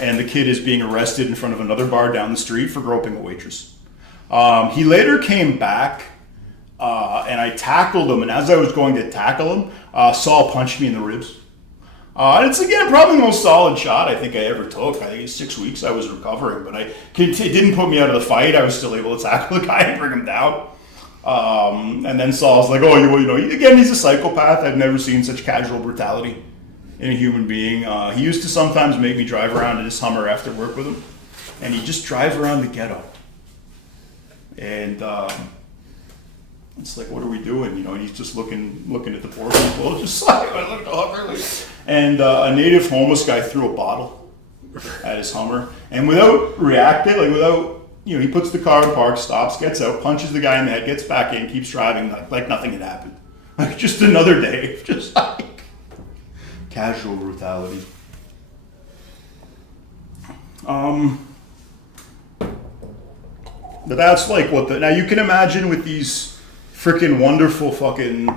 and the kid is being arrested in front of another bar down the street for groping a waitress. He later came back, and I tackled him, and as I was going to tackle him, Saul punched me in the ribs. And it's, again, probably the most solid shot I think I ever took. I think it's 6 weeks I was recovering, but it didn't put me out of the fight. I was still able to tackle the guy and bring him down. And then Saul's like, again, he's a psychopath. I've never seen such casual brutality in a human being. He used to sometimes make me drive around in his Hummer after work with him, and he'd just drive around the ghetto. And it's like, what are we doing? And he's just looking at the poor people, just like, I looked over. And a native homeless guy threw a bottle at his Hummer, and without reacting, he puts the car in park, stops, gets out, punches the guy in the head, gets back in, keeps driving like nothing had happened. Like just another day, just like casual brutality. But that's like now you can imagine with these freaking wonderful fucking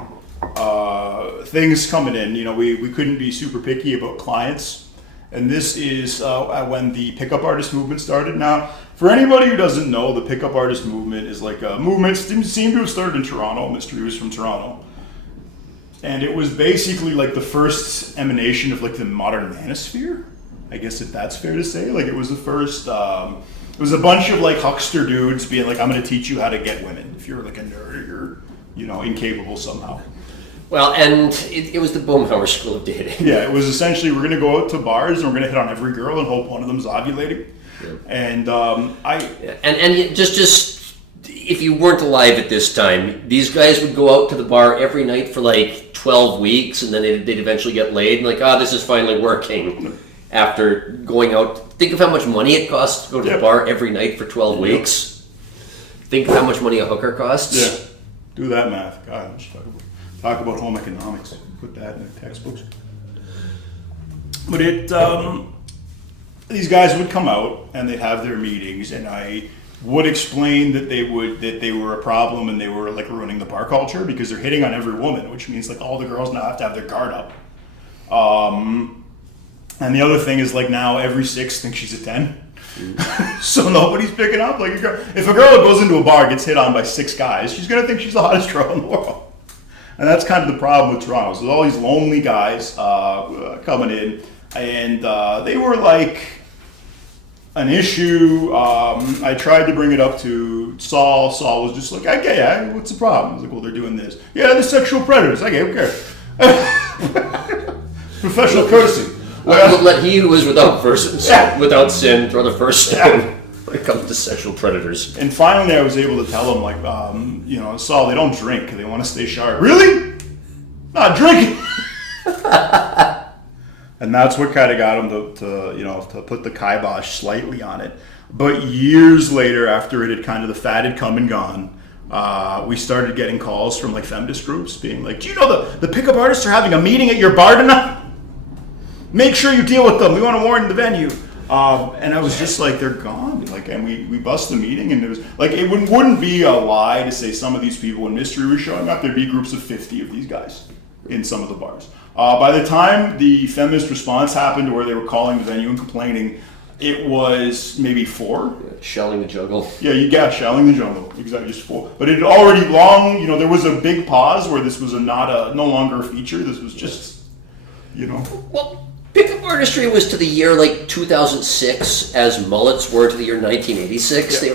things coming in, we couldn't be super picky about clients. And this is when the pickup artist movement started. Now, for anybody who doesn't know, the pickup artist movement is like a movement, seemed to have started in Toronto. Mystery was from Toronto. And it was basically like the first emanation of like the modern manosphere. I guess if that's fair to say. Like it was the first, it was a bunch of like huckster dudes being like, "I'm going to teach you how to get women. If you're like a nerd, you're, incapable somehow." Well, and it was the Boomhauer school of dating. Yeah, it was essentially, we're going to go out to bars and we're going to hit on every girl and hope one of them's ovulating. Yeah. And just if you weren't alive at this time, these guys would go out to the bar every night for like 12 weeks, and then they'd eventually get laid, and like, this is finally working. After going out, think of how much money it costs to go to the bar every night for 12 weeks. Think of how much money a hooker costs. Yeah, do that math. God, let's talk about home economics. Put that in the textbooks. But these guys would come out and they'd have their meetings, and I would explain that they were a problem and they were like ruining the bar culture because they're hitting on every woman, which means like all the girls now have to have their guard up. And the other thing is like now every 6 thinks she's a 10. So nobody's picking up. Like if a girl goes into a bar and gets hit on by 6 guys, she's gonna think she's the hottest girl in the world. And that's kind of the problem with Toronto. So there's all these lonely guys coming in, and they were like an issue. I tried to bring it up to Saul. Saul was just like, okay, yeah, what's the problem? I was like, well, they're doing this. Yeah, they're sexual predators. Okay, who cares? Professional courtesy. Let he who is without sin throw the first stone when it comes to sexual predators. And finally, I was able to tell him, like, Saul, they don't drink. They want to stay sharp. Really? Not drinking. And that's what kind of got him to put the kibosh slightly on it. But years later, after the fad had come and gone, we started getting calls from like feminist groups being like, do you know the pickup artists are having a meeting at your bar tonight? Make sure you deal with them. We want to warn the venue. And I was just like, they're gone. Like, and we bust the meeting, and it was like, it wouldn't be a lie to say some of these people when mystery was showing up, there'd be groups of 50 of these guys in some of the bars. By the time the feminist response happened, where they were calling the venue and complaining, it was maybe 4. Yeah, shelling the jungle. Yeah, you got shelling the jungle. Exactly, just 4. But it had already there was a big pause where this was no longer a feature. This was just, Well, pickup artistry was to the year like 2006 as mullets were to the year 1986. Yeah.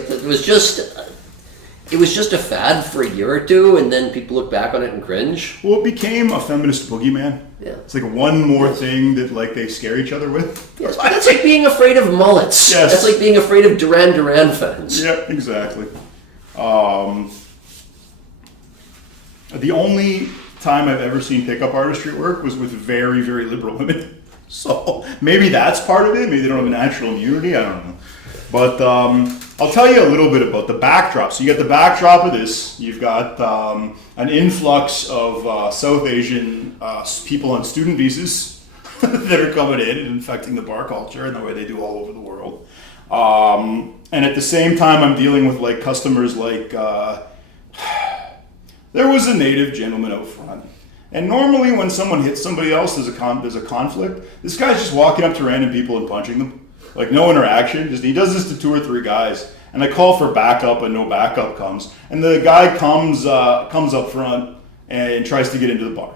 It was just a fad for a year or two, and then people look back on it and cringe. Well, it became a feminist boogeyman. Yeah. It's like one more thing that like they scare each other with. Yes, but that's like being afraid of mullets. Yes. That's like being afraid of Duran Duran fans. Yeah, exactly. The only time I've ever seen pickup artistry work was with very, very liberal women. So maybe that's part of it. Maybe they don't have a natural immunity. I don't know. But I'll tell you a little bit about the backdrop. So you get the backdrop of this. You've got an influx of South Asian people on student visas that are coming in and infecting the bar culture in the way they do all over the world. And at the same time, I'm dealing with like customers like there was a native gentleman out front. And normally when someone hits somebody else, there's a conflict. This guy's just walking up to random people and punching them. Like no interaction. He does this to 2 or 3 guys. And I call for backup and no backup comes. And the guy comes up front and tries to get into the bar.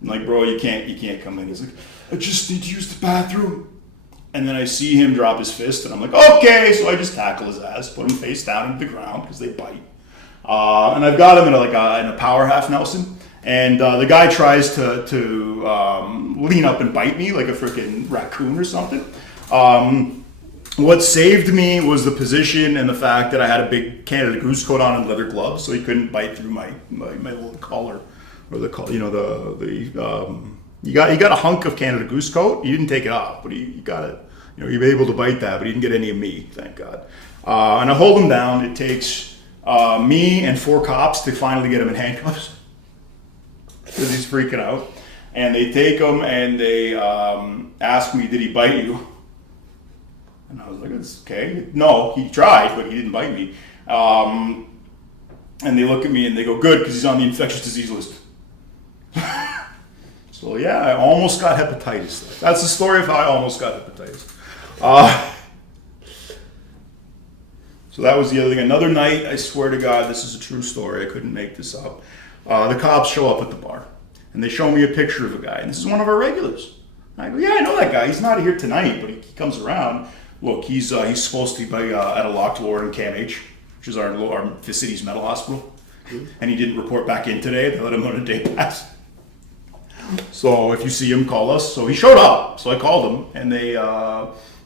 I'm like, bro, you can't come in. He's like, I just need to use the bathroom. And then I see him drop his fist and I'm like, okay. So I just tackle his ass, put him face down into the ground because they bite. And I've got him in a power half Nelson. And the guy tries to lean up and bite me like a freaking raccoon or something. What saved me was the position and the fact that I had a big Canada Goose coat on and leather gloves, so he couldn't bite through my little collar, or the you got a hunk of Canada Goose coat. You didn't take it off, but you got it. You were able to bite that, but he didn't get any of me, thank God. And I hold him down. It takes me and 4 cops to finally get him in handcuffs because he's freaking out. And they take him and they ask me, did he bite you? And I was like, it's okay. No, he tried, but he didn't bite me. And they look at me and they go, good, because he's on the infectious disease list. So yeah, I almost got hepatitis. That's the story of how I almost got hepatitis. So that was the other thing. Another night, I swear to God, this is a true story. I couldn't make this up. The cops show up at the bar. And they show me a picture of a guy. And this is one of our regulars. And I go, yeah, I know that guy. He's not here tonight, but he comes around. Look, he's supposed to be at a locked ward in CAMH, which is the city's mental hospital. And he didn't report back in today. They let him on a day pass. So if you see him, call us. So he showed up. So I called him. And they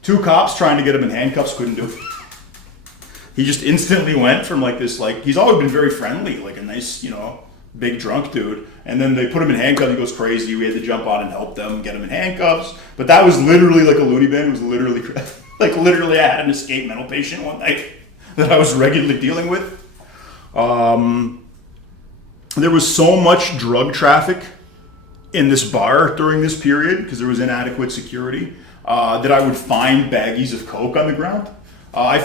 2 cops trying to get him in handcuffs couldn't do it. He just instantly went from like this, like, he's always been very friendly, like a nice, big drunk dude. And then they put him in handcuffs. He goes crazy. We had to jump on and help them get him in handcuffs. But that was literally like a loony bin. It was literally literally I had an escaped mental patient one night that I was regularly dealing with. There was so much drug traffic in this bar during this period because there was inadequate security. that I would find baggies of Coke on the ground. I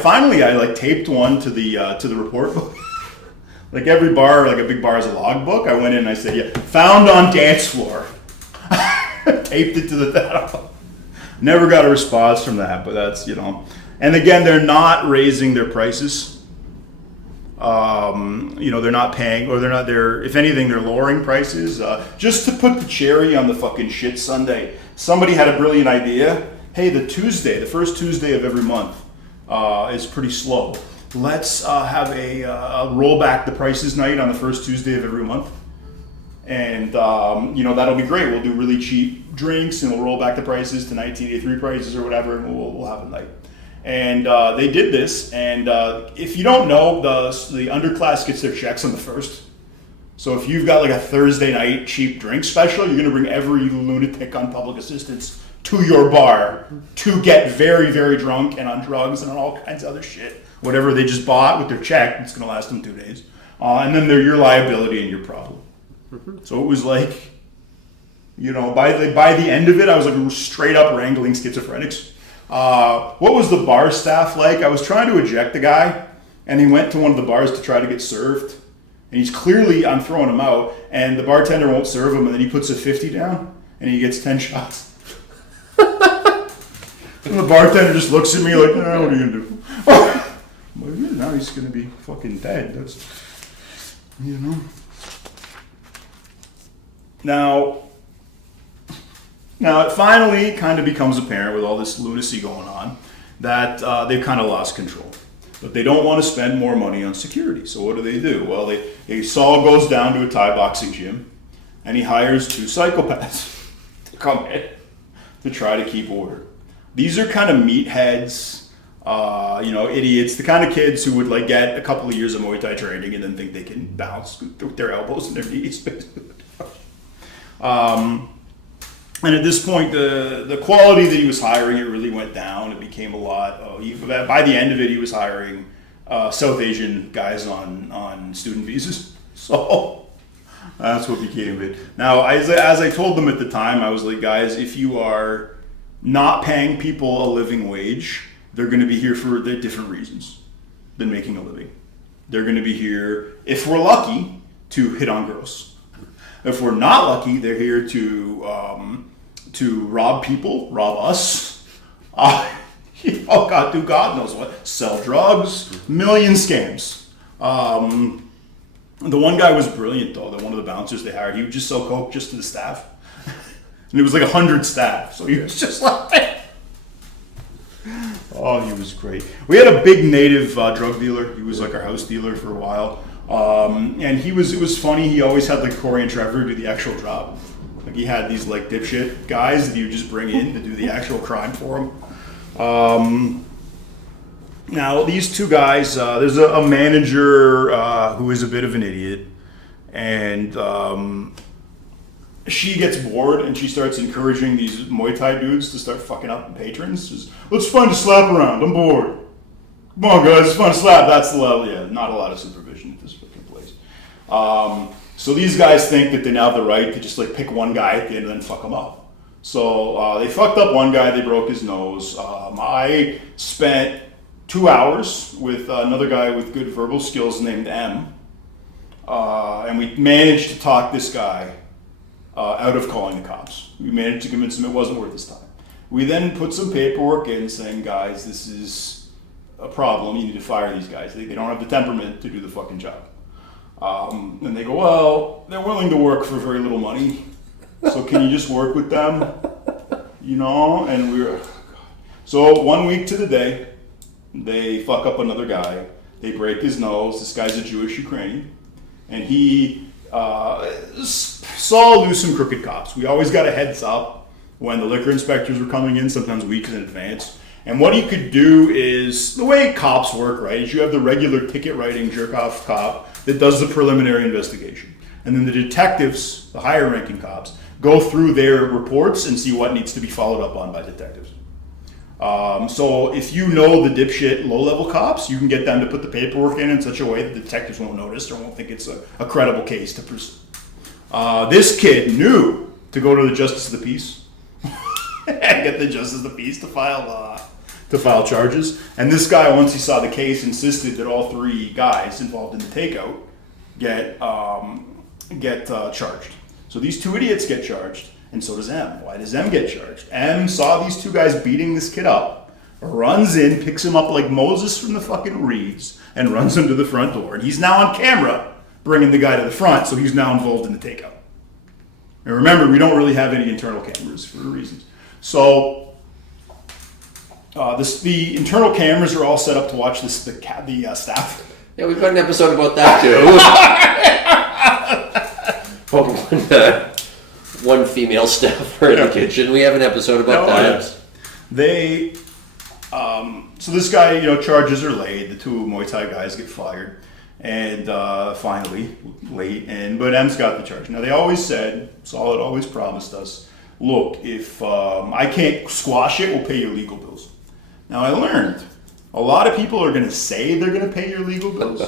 like taped one to the report book. Like every bar, like a big bar has a logbook. I went in and I said, yeah, found on dance floor. Taped it to the Never got a response from that, but that's, And again, they're not raising their prices. They're not paying, or if anything, they're lowering prices. Just to put the cherry on the fucking shit sundae, somebody had a brilliant idea. Hey, the first Tuesday of every month is pretty slow. Let's have a roll back the prices night on the first Tuesday of every month. And, that'll be great. We'll do really cheap drinks and we'll roll back the prices to 1983 prices or whatever, and we'll have a night. And they did this, and if you don't know, the underclass gets their checks on the first. So if you've got like a Thursday night cheap drink special, you're going to bring every lunatic on public assistance to your bar to get very, very drunk and on drugs and on all kinds of other shit. Whatever they just bought with their check, it's going to last them 2 days. And then they're your liability and your problem. So it was like, by the end of it, I was like straight up wrangling schizophrenics. What was the bar staff like? I was trying to eject the guy, and he went to one of the bars to try to get served. And he's clearly, I'm throwing him out, and the bartender won't serve him, and then he puts a 50 down, and he gets 10 shots. And the bartender just looks at me like, what are you going to do? Well, now he's going to be fucking dead. That's, Now it finally kind of becomes apparent with all this lunacy going on that they've kind of lost control. But they don't want to spend more money on security. So what do? Well, Saul goes down to a Thai boxing gym and he hires 2 psychopaths to come in to try to keep order. These are kind of meatheads, idiots, the kind of kids who would like get a couple of years of Muay Thai training and then think they can bounce with their elbows and their knees. And at this point, the quality that he was hiring, it really went down. It became a lot. By the end of it, he was hiring South Asian guys on student visas. So that's what became it. Now, as I told them at the time, I was like, guys, if you are not paying people a living wage, they're going to be here for different reasons than making a living. They're going to be here, if we're lucky, to hit on girls. If we're not lucky, they're here to rob people, rob us. Do God knows what. Sell drugs, million scams. The one guy was brilliant though. One of the bouncers they hired, he would just sell coke just to the staff, and it was like 100 staff. So he was just like, oh, he was great. We had a big native drug dealer. He was like our house dealer for a while. And it was funny, he always had like Corey and Trevor do the actual job. Like he had these like dipshit guys that he would just bring in to do the actual crime for him. Now these 2 guys, there's a manager who is a bit of an idiot, and she gets bored and she starts encouraging these Muay Thai dudes to start fucking up patrons. Just, let's find a slap around, I'm bored. Come on guys, it's fun to slap, that's the level. Yeah, not a lot of supervision at this fucking place. So these guys think that they now have the right to just like pick one guy at the end and then fuck him up. So they fucked up one guy, they broke his nose. I spent 2 hours with another guy with good verbal skills named M. And we managed to talk this guy out of calling the cops. We managed to convince him it wasn't worth his time. We then put some paperwork in saying, guys, this is a problem, you need to fire these guys. They don't have the temperament to do the fucking job. And they go, well, they're willing to work for very little money, so can you just work with them? And so 1 week to the day, they fuck up another guy, they break his nose. This guy's a Jewish Ukrainian, and he saw loose some crooked cops. We always got a heads up when the liquor inspectors were coming in, sometimes weeks in advance. And what he could do is, the way cops work, right, is you have the regular ticket writing jerk-off cop that does the preliminary investigation. And then the detectives, the higher ranking cops, go through their reports and see what needs to be followed up on by detectives. So if you know the dipshit low-level cops, you can get them to put the paperwork in such a way that the detectives won't notice or won't think it's a credible case to pursue. This kid knew to go to the Justice of the Peace. and get the justice of the peace to file charges. And this guy, once he saw the case, insisted that all 3 guys involved in the takeout get charged. So these 2 idiots get charged, and so does M. Why does M get charged? M saw these 2 guys beating this kid up, runs in, picks him up like Moses from the fucking reeds, and runs him to the front door. And he's now on camera bringing the guy to the front, so he's now involved in the takeout. And remember, we don't really have any internal cameras for reasons. So the internal cameras are all set up to watch the staff. Yeah, we've got an episode about that too. One female staffer in the kitchen. We have an episode about that. Yes. So this guy, charges are laid. The 2 Muay Thai guys get fired. And finally, late, but M's got the charge. Now, they always said, Solid always promised us, look, if I can't squash it, we'll pay your legal bills. Now, I learned a lot of people are going to say they're going to pay your legal bills.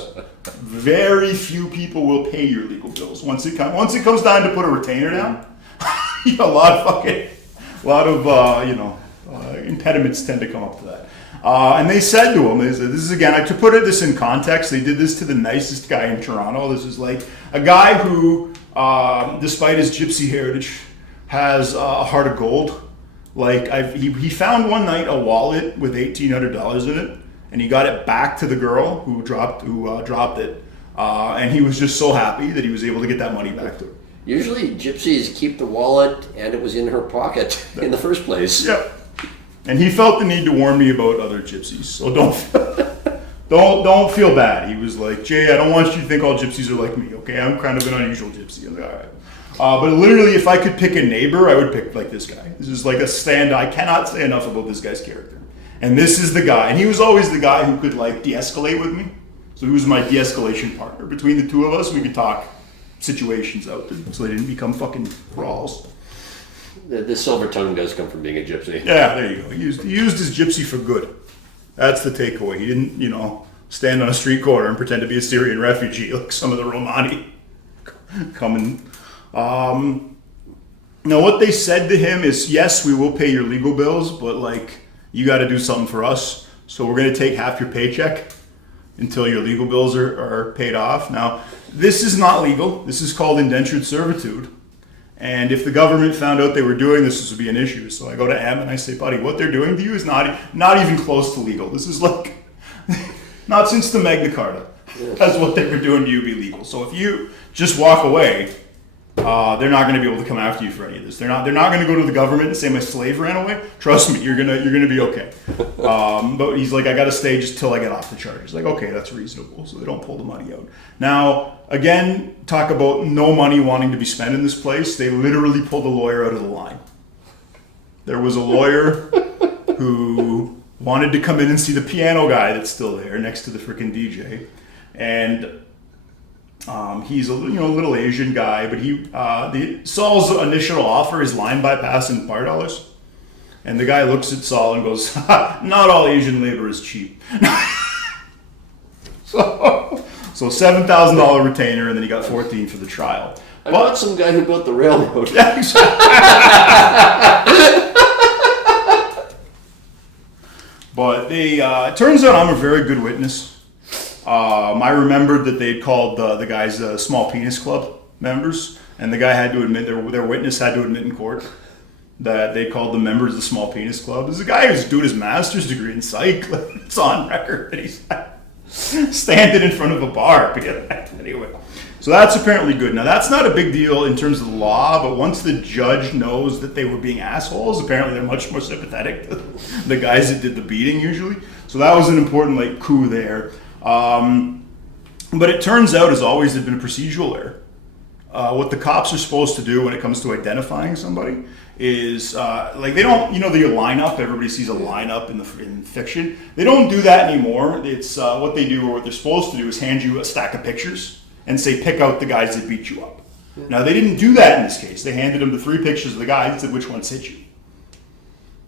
Very few people will pay your legal bills. Once it comes time to put a retainer down, a lot of impediments tend to come up to that. And they said to him, this is again, to put this in context, they did this to the nicest guy in Toronto. This is like a guy who, despite his gypsy heritage, has a heart of gold. Like he found one night a wallet with $1,800 in it, and he got it back to the girl who dropped it, and he was just so happy that he was able to get that money back to her. Usually, gypsies keep the wallet, and it was in her pocket in the first place. Yep. And he felt the need to warn me about other gypsies, so don't feel bad. He was like, Jay, I don't want you to think all gypsies are like me, okay? I'm kind of an unusual gypsy. I was like, all right. But literally, if I could pick a neighbor, I would pick like this guy. This is like I cannot say enough about this guy's character. And this is the guy, and he was always the guy who could like de-escalate with me. So he was my de-escalation partner. Between the 2 of us, we could talk situations out so they didn't become fucking brawls. The silver tongue does come from being a gypsy. Yeah, there you go. He used his gypsy for good. That's the takeaway. He didn't, stand on a street corner and pretend to be a Syrian refugee like some of the Romani coming. Now, what they said to him is, yes, we will pay your legal bills, but you got to do something for us. So we're going to take half your paycheck until your legal bills are paid off. Now, this is not legal. This is called indentured servitude. And if the government found out they were doing this, this would be an issue. So I go to M and I say, buddy, what they're doing to you is not even close to legal. This is not since the Magna Carta has what they were doing to you be legal. So if you just walk away, they're not going to be able to come after you for any of this. They're not going to go to the government and say my slave ran away. Trust me, you're gonna be okay. But he's like, I got to stay just till I get off the charges. Like, okay, that's reasonable. So they don't pull the money out. Now, again, talk about no money wanting to be spent in this place. They literally pulled a lawyer out of the line. There was a lawyer who wanted to come in and see the piano guy that's still there next to the freaking DJ, and he's a little Asian guy, but Saul's initial offer is line bypass and bar dollars, and the guy looks at Saul and goes, "Not all Asian labor is cheap." So $7,000 retainer, and then he got $14,000 for the trial. I got some guy who built the railroad. But it turns out I'm a very good witness. I remembered that they'd called the guys Small Penis Club members, and the guy had to admit, their witness had to admit in court that they called the members the Small Penis Club. There's a guy who's doing his master's degree in psych. It's on record that he's standing in front of a bar. Anyway, so that's apparently good. Now, that's not a big deal in terms of the law, but once the judge knows that they were being assholes, apparently they're much more sympathetic to the guys that did the beating usually. So that was an important coup there. But it turns out, as always, there's been a procedural error. What the cops are supposed to do when it comes to identifying somebody is, they don't, the lineup, everybody sees a lineup in fiction. They don't do that anymore. It's what they do, or what they're supposed to do, is hand you a stack of pictures and say, pick out the guys that beat you up. Yeah. Now, they didn't do that in this case. They handed him the 3 pictures of the guys and said, which ones hit you?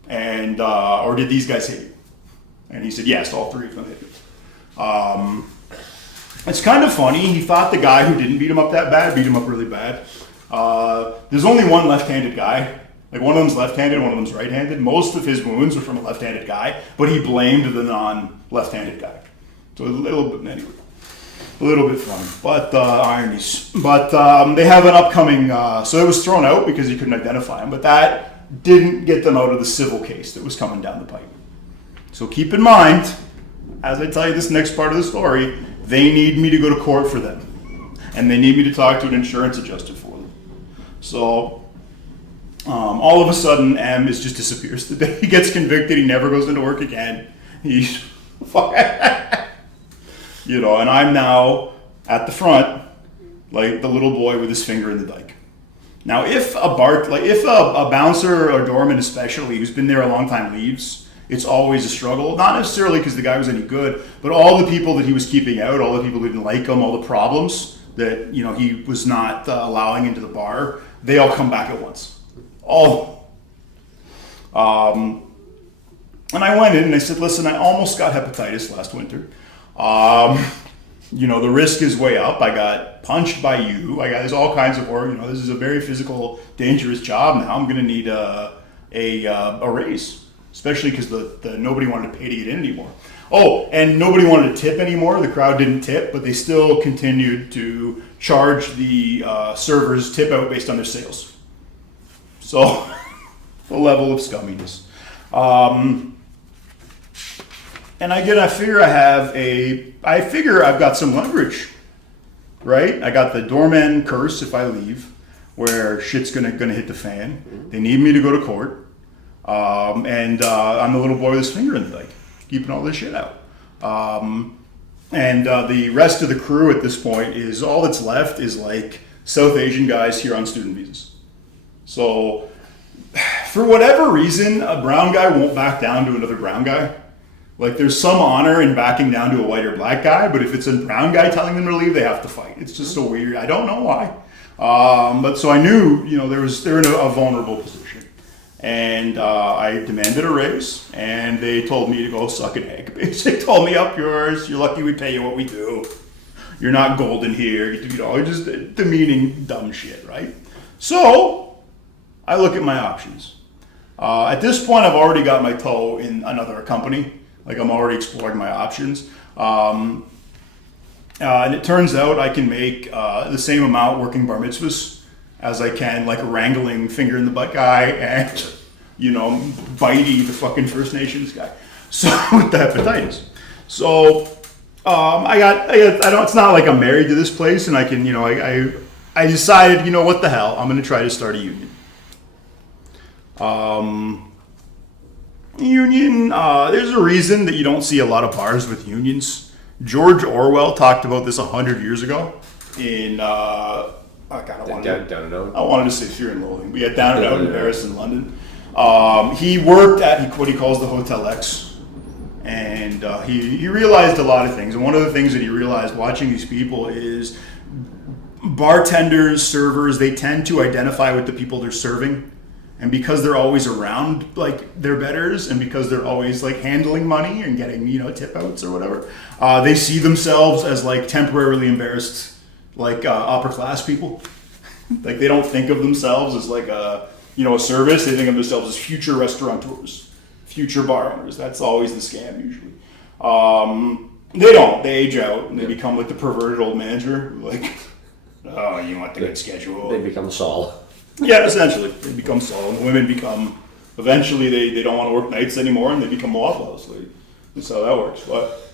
And, or did these guys hit you? And he said, yes, all 3 of them hit me. It's kind of funny. He thought the guy who didn't beat him up that bad beat him up really bad. There's only one left-handed guy Like one of them's left-handed, one of them's right-handed. Most of his wounds were from a left-handed guy, but he blamed the non-left-handed guy. So a little bit, anyway, a little bit funny, but ironies. But they have an upcoming, so it was thrown out because he couldn't identify him, but that didn't get them out of the civil case that was coming down the pipe. So keep in mind, as I tell you this next part of the story, they need me to go to court for them. And they need me to talk to an insurance adjuster for them. So all of a sudden, M just disappears. The day he gets convicted, he never goes into work again. He's, you know, and I'm now at the front, like the little boy with his finger in the dike. Now, if a bouncer or a doorman especially, who's been there a long time, leaves, it's always a struggle. Not necessarily because the guy was any good, but all the people that he was keeping out, all the people who didn't like him, all the problems that, you know, he was not allowing into the bar, they all come back at once. All. And I went in and I said, listen, I almost got hepatitis last winter. You know, the risk is way up. I got punched by you. There's all kinds of work. You know, this is a very physical, dangerous job now. I'm going to need a raise, especially because the nobody wanted to pay to get in anymore. Oh, and nobody wanted to tip anymore. The crowd didn't tip, but they still continued to charge the servers tip out based on their sales. So, the level of scumminess. And I figure I've got some leverage, right? I got the doorman curse if I leave, where shit's gonna hit the fan. They need me to go to court, and I'm the little boy with his finger in the dike, keeping all this shit out. And the rest of the crew at this point is all that's left is like South Asian guys here on student visas. So, for whatever reason, a brown guy won't back down to another brown guy. Like, there's some honor in backing down to a white or black guy, but if it's a brown guy telling them to leave, they have to fight. It's just so weird. I don't know why. But so I knew, you know, they're in a vulnerable position. And I demanded a raise, and they told me to go suck an egg. They told me, up yours, you're lucky we pay you what we do. You're not golden here. You know, just demeaning dumb shit, right? So I look at my options. At this point, I've already got my toe in another company. Like, I'm already exploring my options. And it turns out I can make the same amount working bar mitzvahs as I can, like, a wrangling finger in the butt guy and, you know, Bitey, the fucking First Nations guy. So, with the hepatitis. So, it's not like I'm married to this place, and I can, you know, I decided, you know, what the hell, I'm going to try to start a union. There's a reason that you don't see a lot of bars with unions. George Orwell talked about this 100 years ago in, Down and Out. I wanted to say Fear and Loathing, but yeah, Down and Out in Paris and London. He worked at what he calls the Hotel X, and he realized a lot of things. And one of the things that he realized watching these people is bartenders, servers, they tend to identify with the people they're serving. And because they're always around, like, their betters, and because they're always, like, handling money and getting, you know, tip outs or whatever, they see themselves as, like, temporarily embarrassed, like, upper class people. Like, they don't think of themselves as, like, a service. They think of themselves as future restaurateurs, future bar owners. That's always the scam, usually. They don't. They age out, and they become, like, the perverted old manager. Like, oh, you want the good schedule. They become Saul. Yeah, essentially. They become Saul, and the women become, eventually they don't want to work nights anymore, and they become wallflowers. That's how that works. But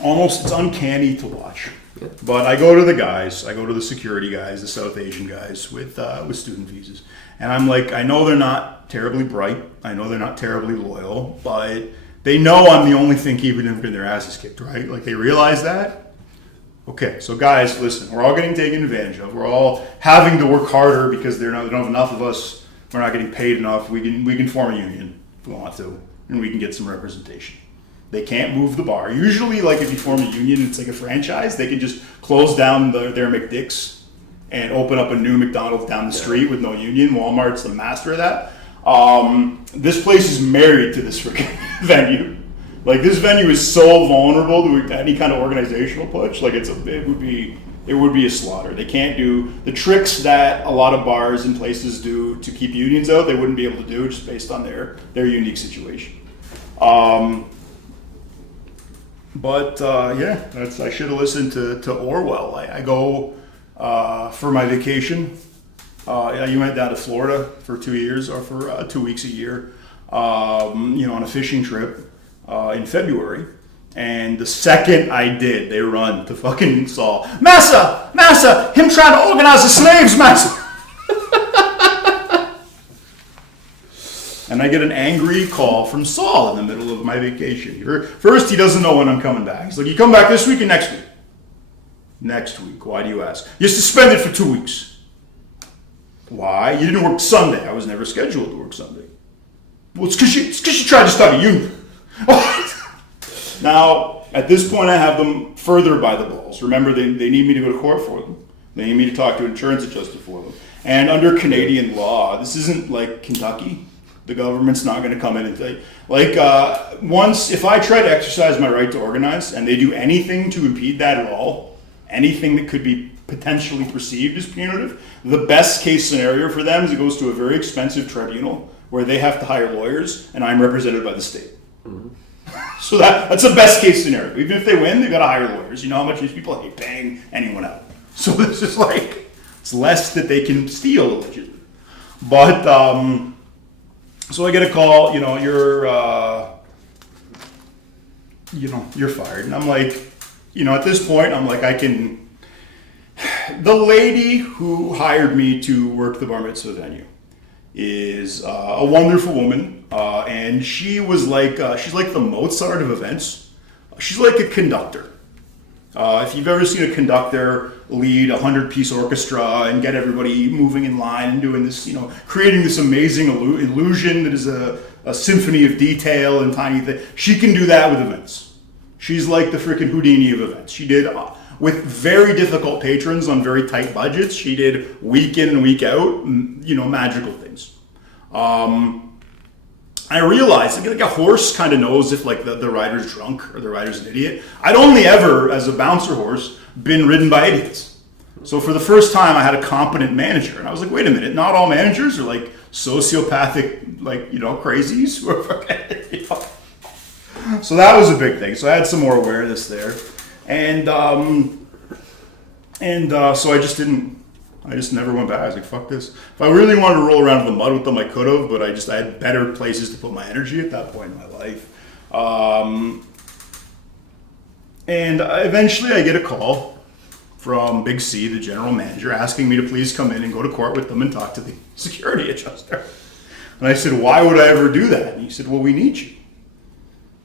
it's uncanny to watch. But I go to the security guys, the South Asian guys with student visas. And I'm like, I know they're not terribly bright. I know they're not terribly loyal, but they know I'm the only thing keeping them getting their asses kicked, right? Like, they realize that. Okay, so guys, listen, we're all getting taken advantage of. We're all having to work harder because they don't have enough of us. We're not getting paid enough. We can form a union if we want to, and we can get some representation. They can't move the bar. Usually, like, if you form a union, it's like a franchise. They can just close down their McDick's and open up a new McDonald's down the street with no union. Walmart's the master of that. This place is married to this freaking venue. Like, this venue is so vulnerable to any kind of organizational push. Like, it would be it would be a slaughter. They can't do the tricks that a lot of bars and places do to keep unions out. They wouldn't be able to do just based on their unique situation. Yeah, I should have listened to Orwell. I go for my vacation. You went down to Florida for 2 years or for 2 weeks a year, on a fishing trip in February. And the second I did, they run to fucking Saul. Massa, him trying to organize the slaves, Massa. And I get an angry call from Saul in the middle of my vacation. First, he doesn't know when I'm coming back. He's like, you come back this week or next week? Next week. Why do you ask? You're suspended for 2 weeks. Why? You didn't work Sunday. I was never scheduled to work Sunday. Well, it's because you tried to start a union. Now, at this point, I have them further by the balls. Remember, they need me to go to court for them. They need me to talk to an insurance adjuster for them. And under Canadian law, this isn't like Kentucky. The government's not going to come in and say, if I try to exercise my right to organize and they do anything to impede that at all, anything that could be potentially perceived as punitive, the best case scenario for them is it goes to a very expensive tribunal where they have to hire lawyers and I'm represented by the state. Mm-hmm. So that's the best case scenario. Even if they win, they've got to hire lawyers. You know how much these people hate paying anyone out. So this is it's less that they can steal allegedly. But, so I get a call, you're fired. And I'm like, at this point, I'm like, the lady who hired me to work the bar mitzvah venue is a wonderful woman. And she was she's like the Mozart of events. She's like a conductor. If you've ever seen a conductor lead a 100-piece orchestra and get everybody moving in line and doing this, creating this amazing illusion that is a symphony of detail and tiny things, she can do that with events. She's like the freaking Houdini of events. She did, with very difficult patrons on very tight budgets, she did week in and week out, magical things. I realized, like a horse kind of knows if the rider's drunk or the rider's an idiot. I'd only ever, as a bouncer horse, been ridden by idiots. So for the first time, I had a competent manager. And I was like, wait a minute, not all managers are sociopathic, crazies. So that was a big thing. So I had some more awareness there. And so I just never went back. I was like, fuck this. If I really wanted to roll around in the mud with them, I could have, but I had better places to put my energy at that point in my life. And eventually I get a call from Big C, the general manager, asking me to please come in and go to court with them and talk to the security adjuster. And I said, why would I ever do that? And he said, well, we need you.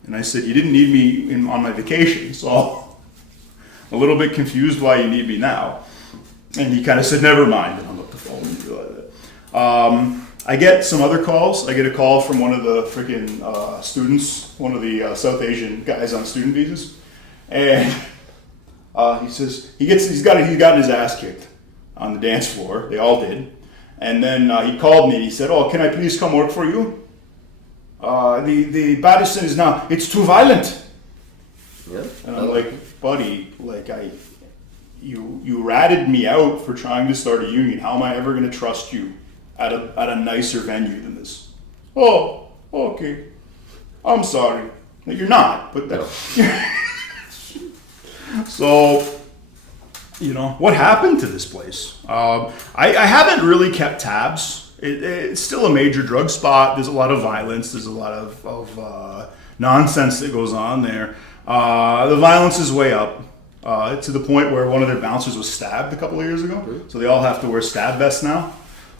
And I said, you didn't need me on my vacation, so a little bit confused why you need me now. And he kind of said, never mind, and hung up the phone and do like that. I get some other calls. I get a call from one of the freaking students, one of the South Asian guys on student visas. And he says, he's gotten his ass kicked on the dance floor. They all did. And then he called me and he said, oh, can I please come work for you? The Badison is now, it's too violent. Yeah. And I'm like, buddy, you ratted me out for trying to start a union. How am I ever going to trust you at a nicer venue than this? Oh, okay. I'm sorry. No, you're not, but no. So, what happened to this place? I haven't really kept tabs. It's still a major drug spot. There's a lot of violence. There's a lot of nonsense that goes on there. The violence is way up. To the point where one of their bouncers was stabbed a couple of years ago. So they all have to wear stab vests now.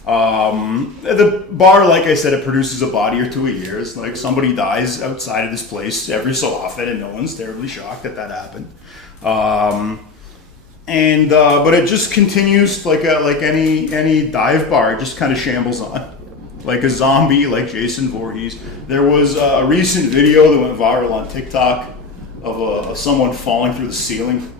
The bar, like I said, it produces a body or two a year. It's like somebody dies outside of this place every so often, and no one's terribly shocked that happened. But it just continues like any dive bar. It just kind of shambles on, like a zombie, like Jason Voorhees. There was a recent video that went viral on TikTok of someone falling through the ceiling.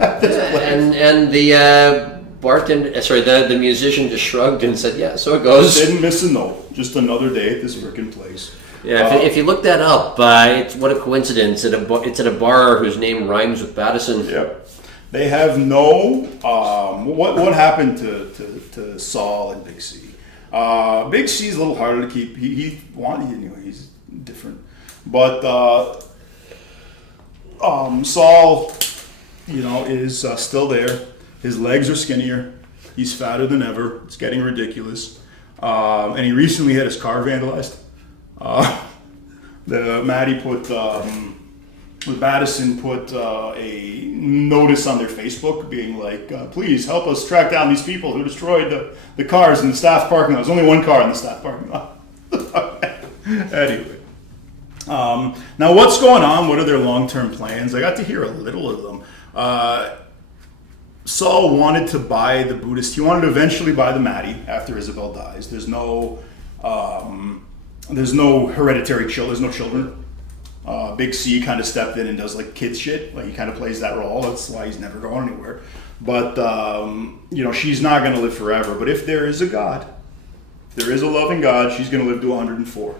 and the bartender, the musician just shrugged and said, "Yeah, so it goes." Didn't miss a note. Just another day at this frickin' place. Yeah, if you look that up, it's what a coincidence. It's at a bar whose name rhymes with Badison. Yep. They have no. What happened to Saul and Big C? Big C's a little harder to keep. He wanted, he's different, but Saul, is still there. His legs are skinnier. He's fatter than ever. It's getting ridiculous. And he recently had his car vandalized. Maddie put, Madison put a notice on their Facebook being like, please help us track down these people who destroyed the cars in the staff parking lot. There's only one car in the staff parking lot. Anyway. Now what's going on? What are their long-term plans? I got to hear a little of them. Saul wanted to buy the Buddhist. He wanted to eventually buy the Maddie after Isabel dies. There's no hereditary children. There's no children. Big C kind of stepped in and does like kid shit. Like he kind of plays that role. That's why he's never going anywhere. But she's not going to live forever. But if there is a God, if there is a loving God, she's going to live to 104.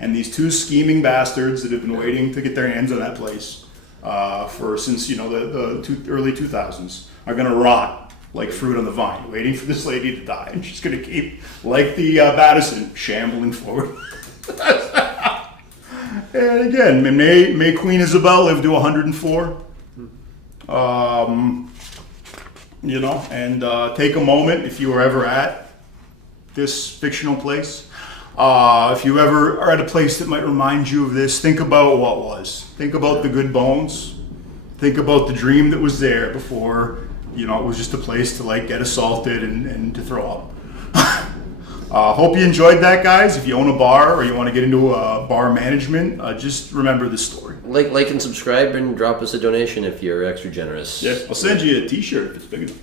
And these two scheming bastards that have been waiting to get their hands on that place since the early 2000s are going to rot like fruit on the vine, waiting for this lady to die, and she's going to keep, like the Madison, shambling forward. And again, may Queen Isabel live to 104. And take a moment if you were ever at this fictional place. If you ever are at a place that might remind you of this, think about what was. Think about the good bones. Think about the dream that was there before, it was just a place to like get assaulted and to throw up. Hope you enjoyed that, guys. If you own a bar or you want to get into bar management, just remember this story. Like and subscribe and drop us a donation if you're extra generous. Yes, I'll send you a t-shirt if it's big enough.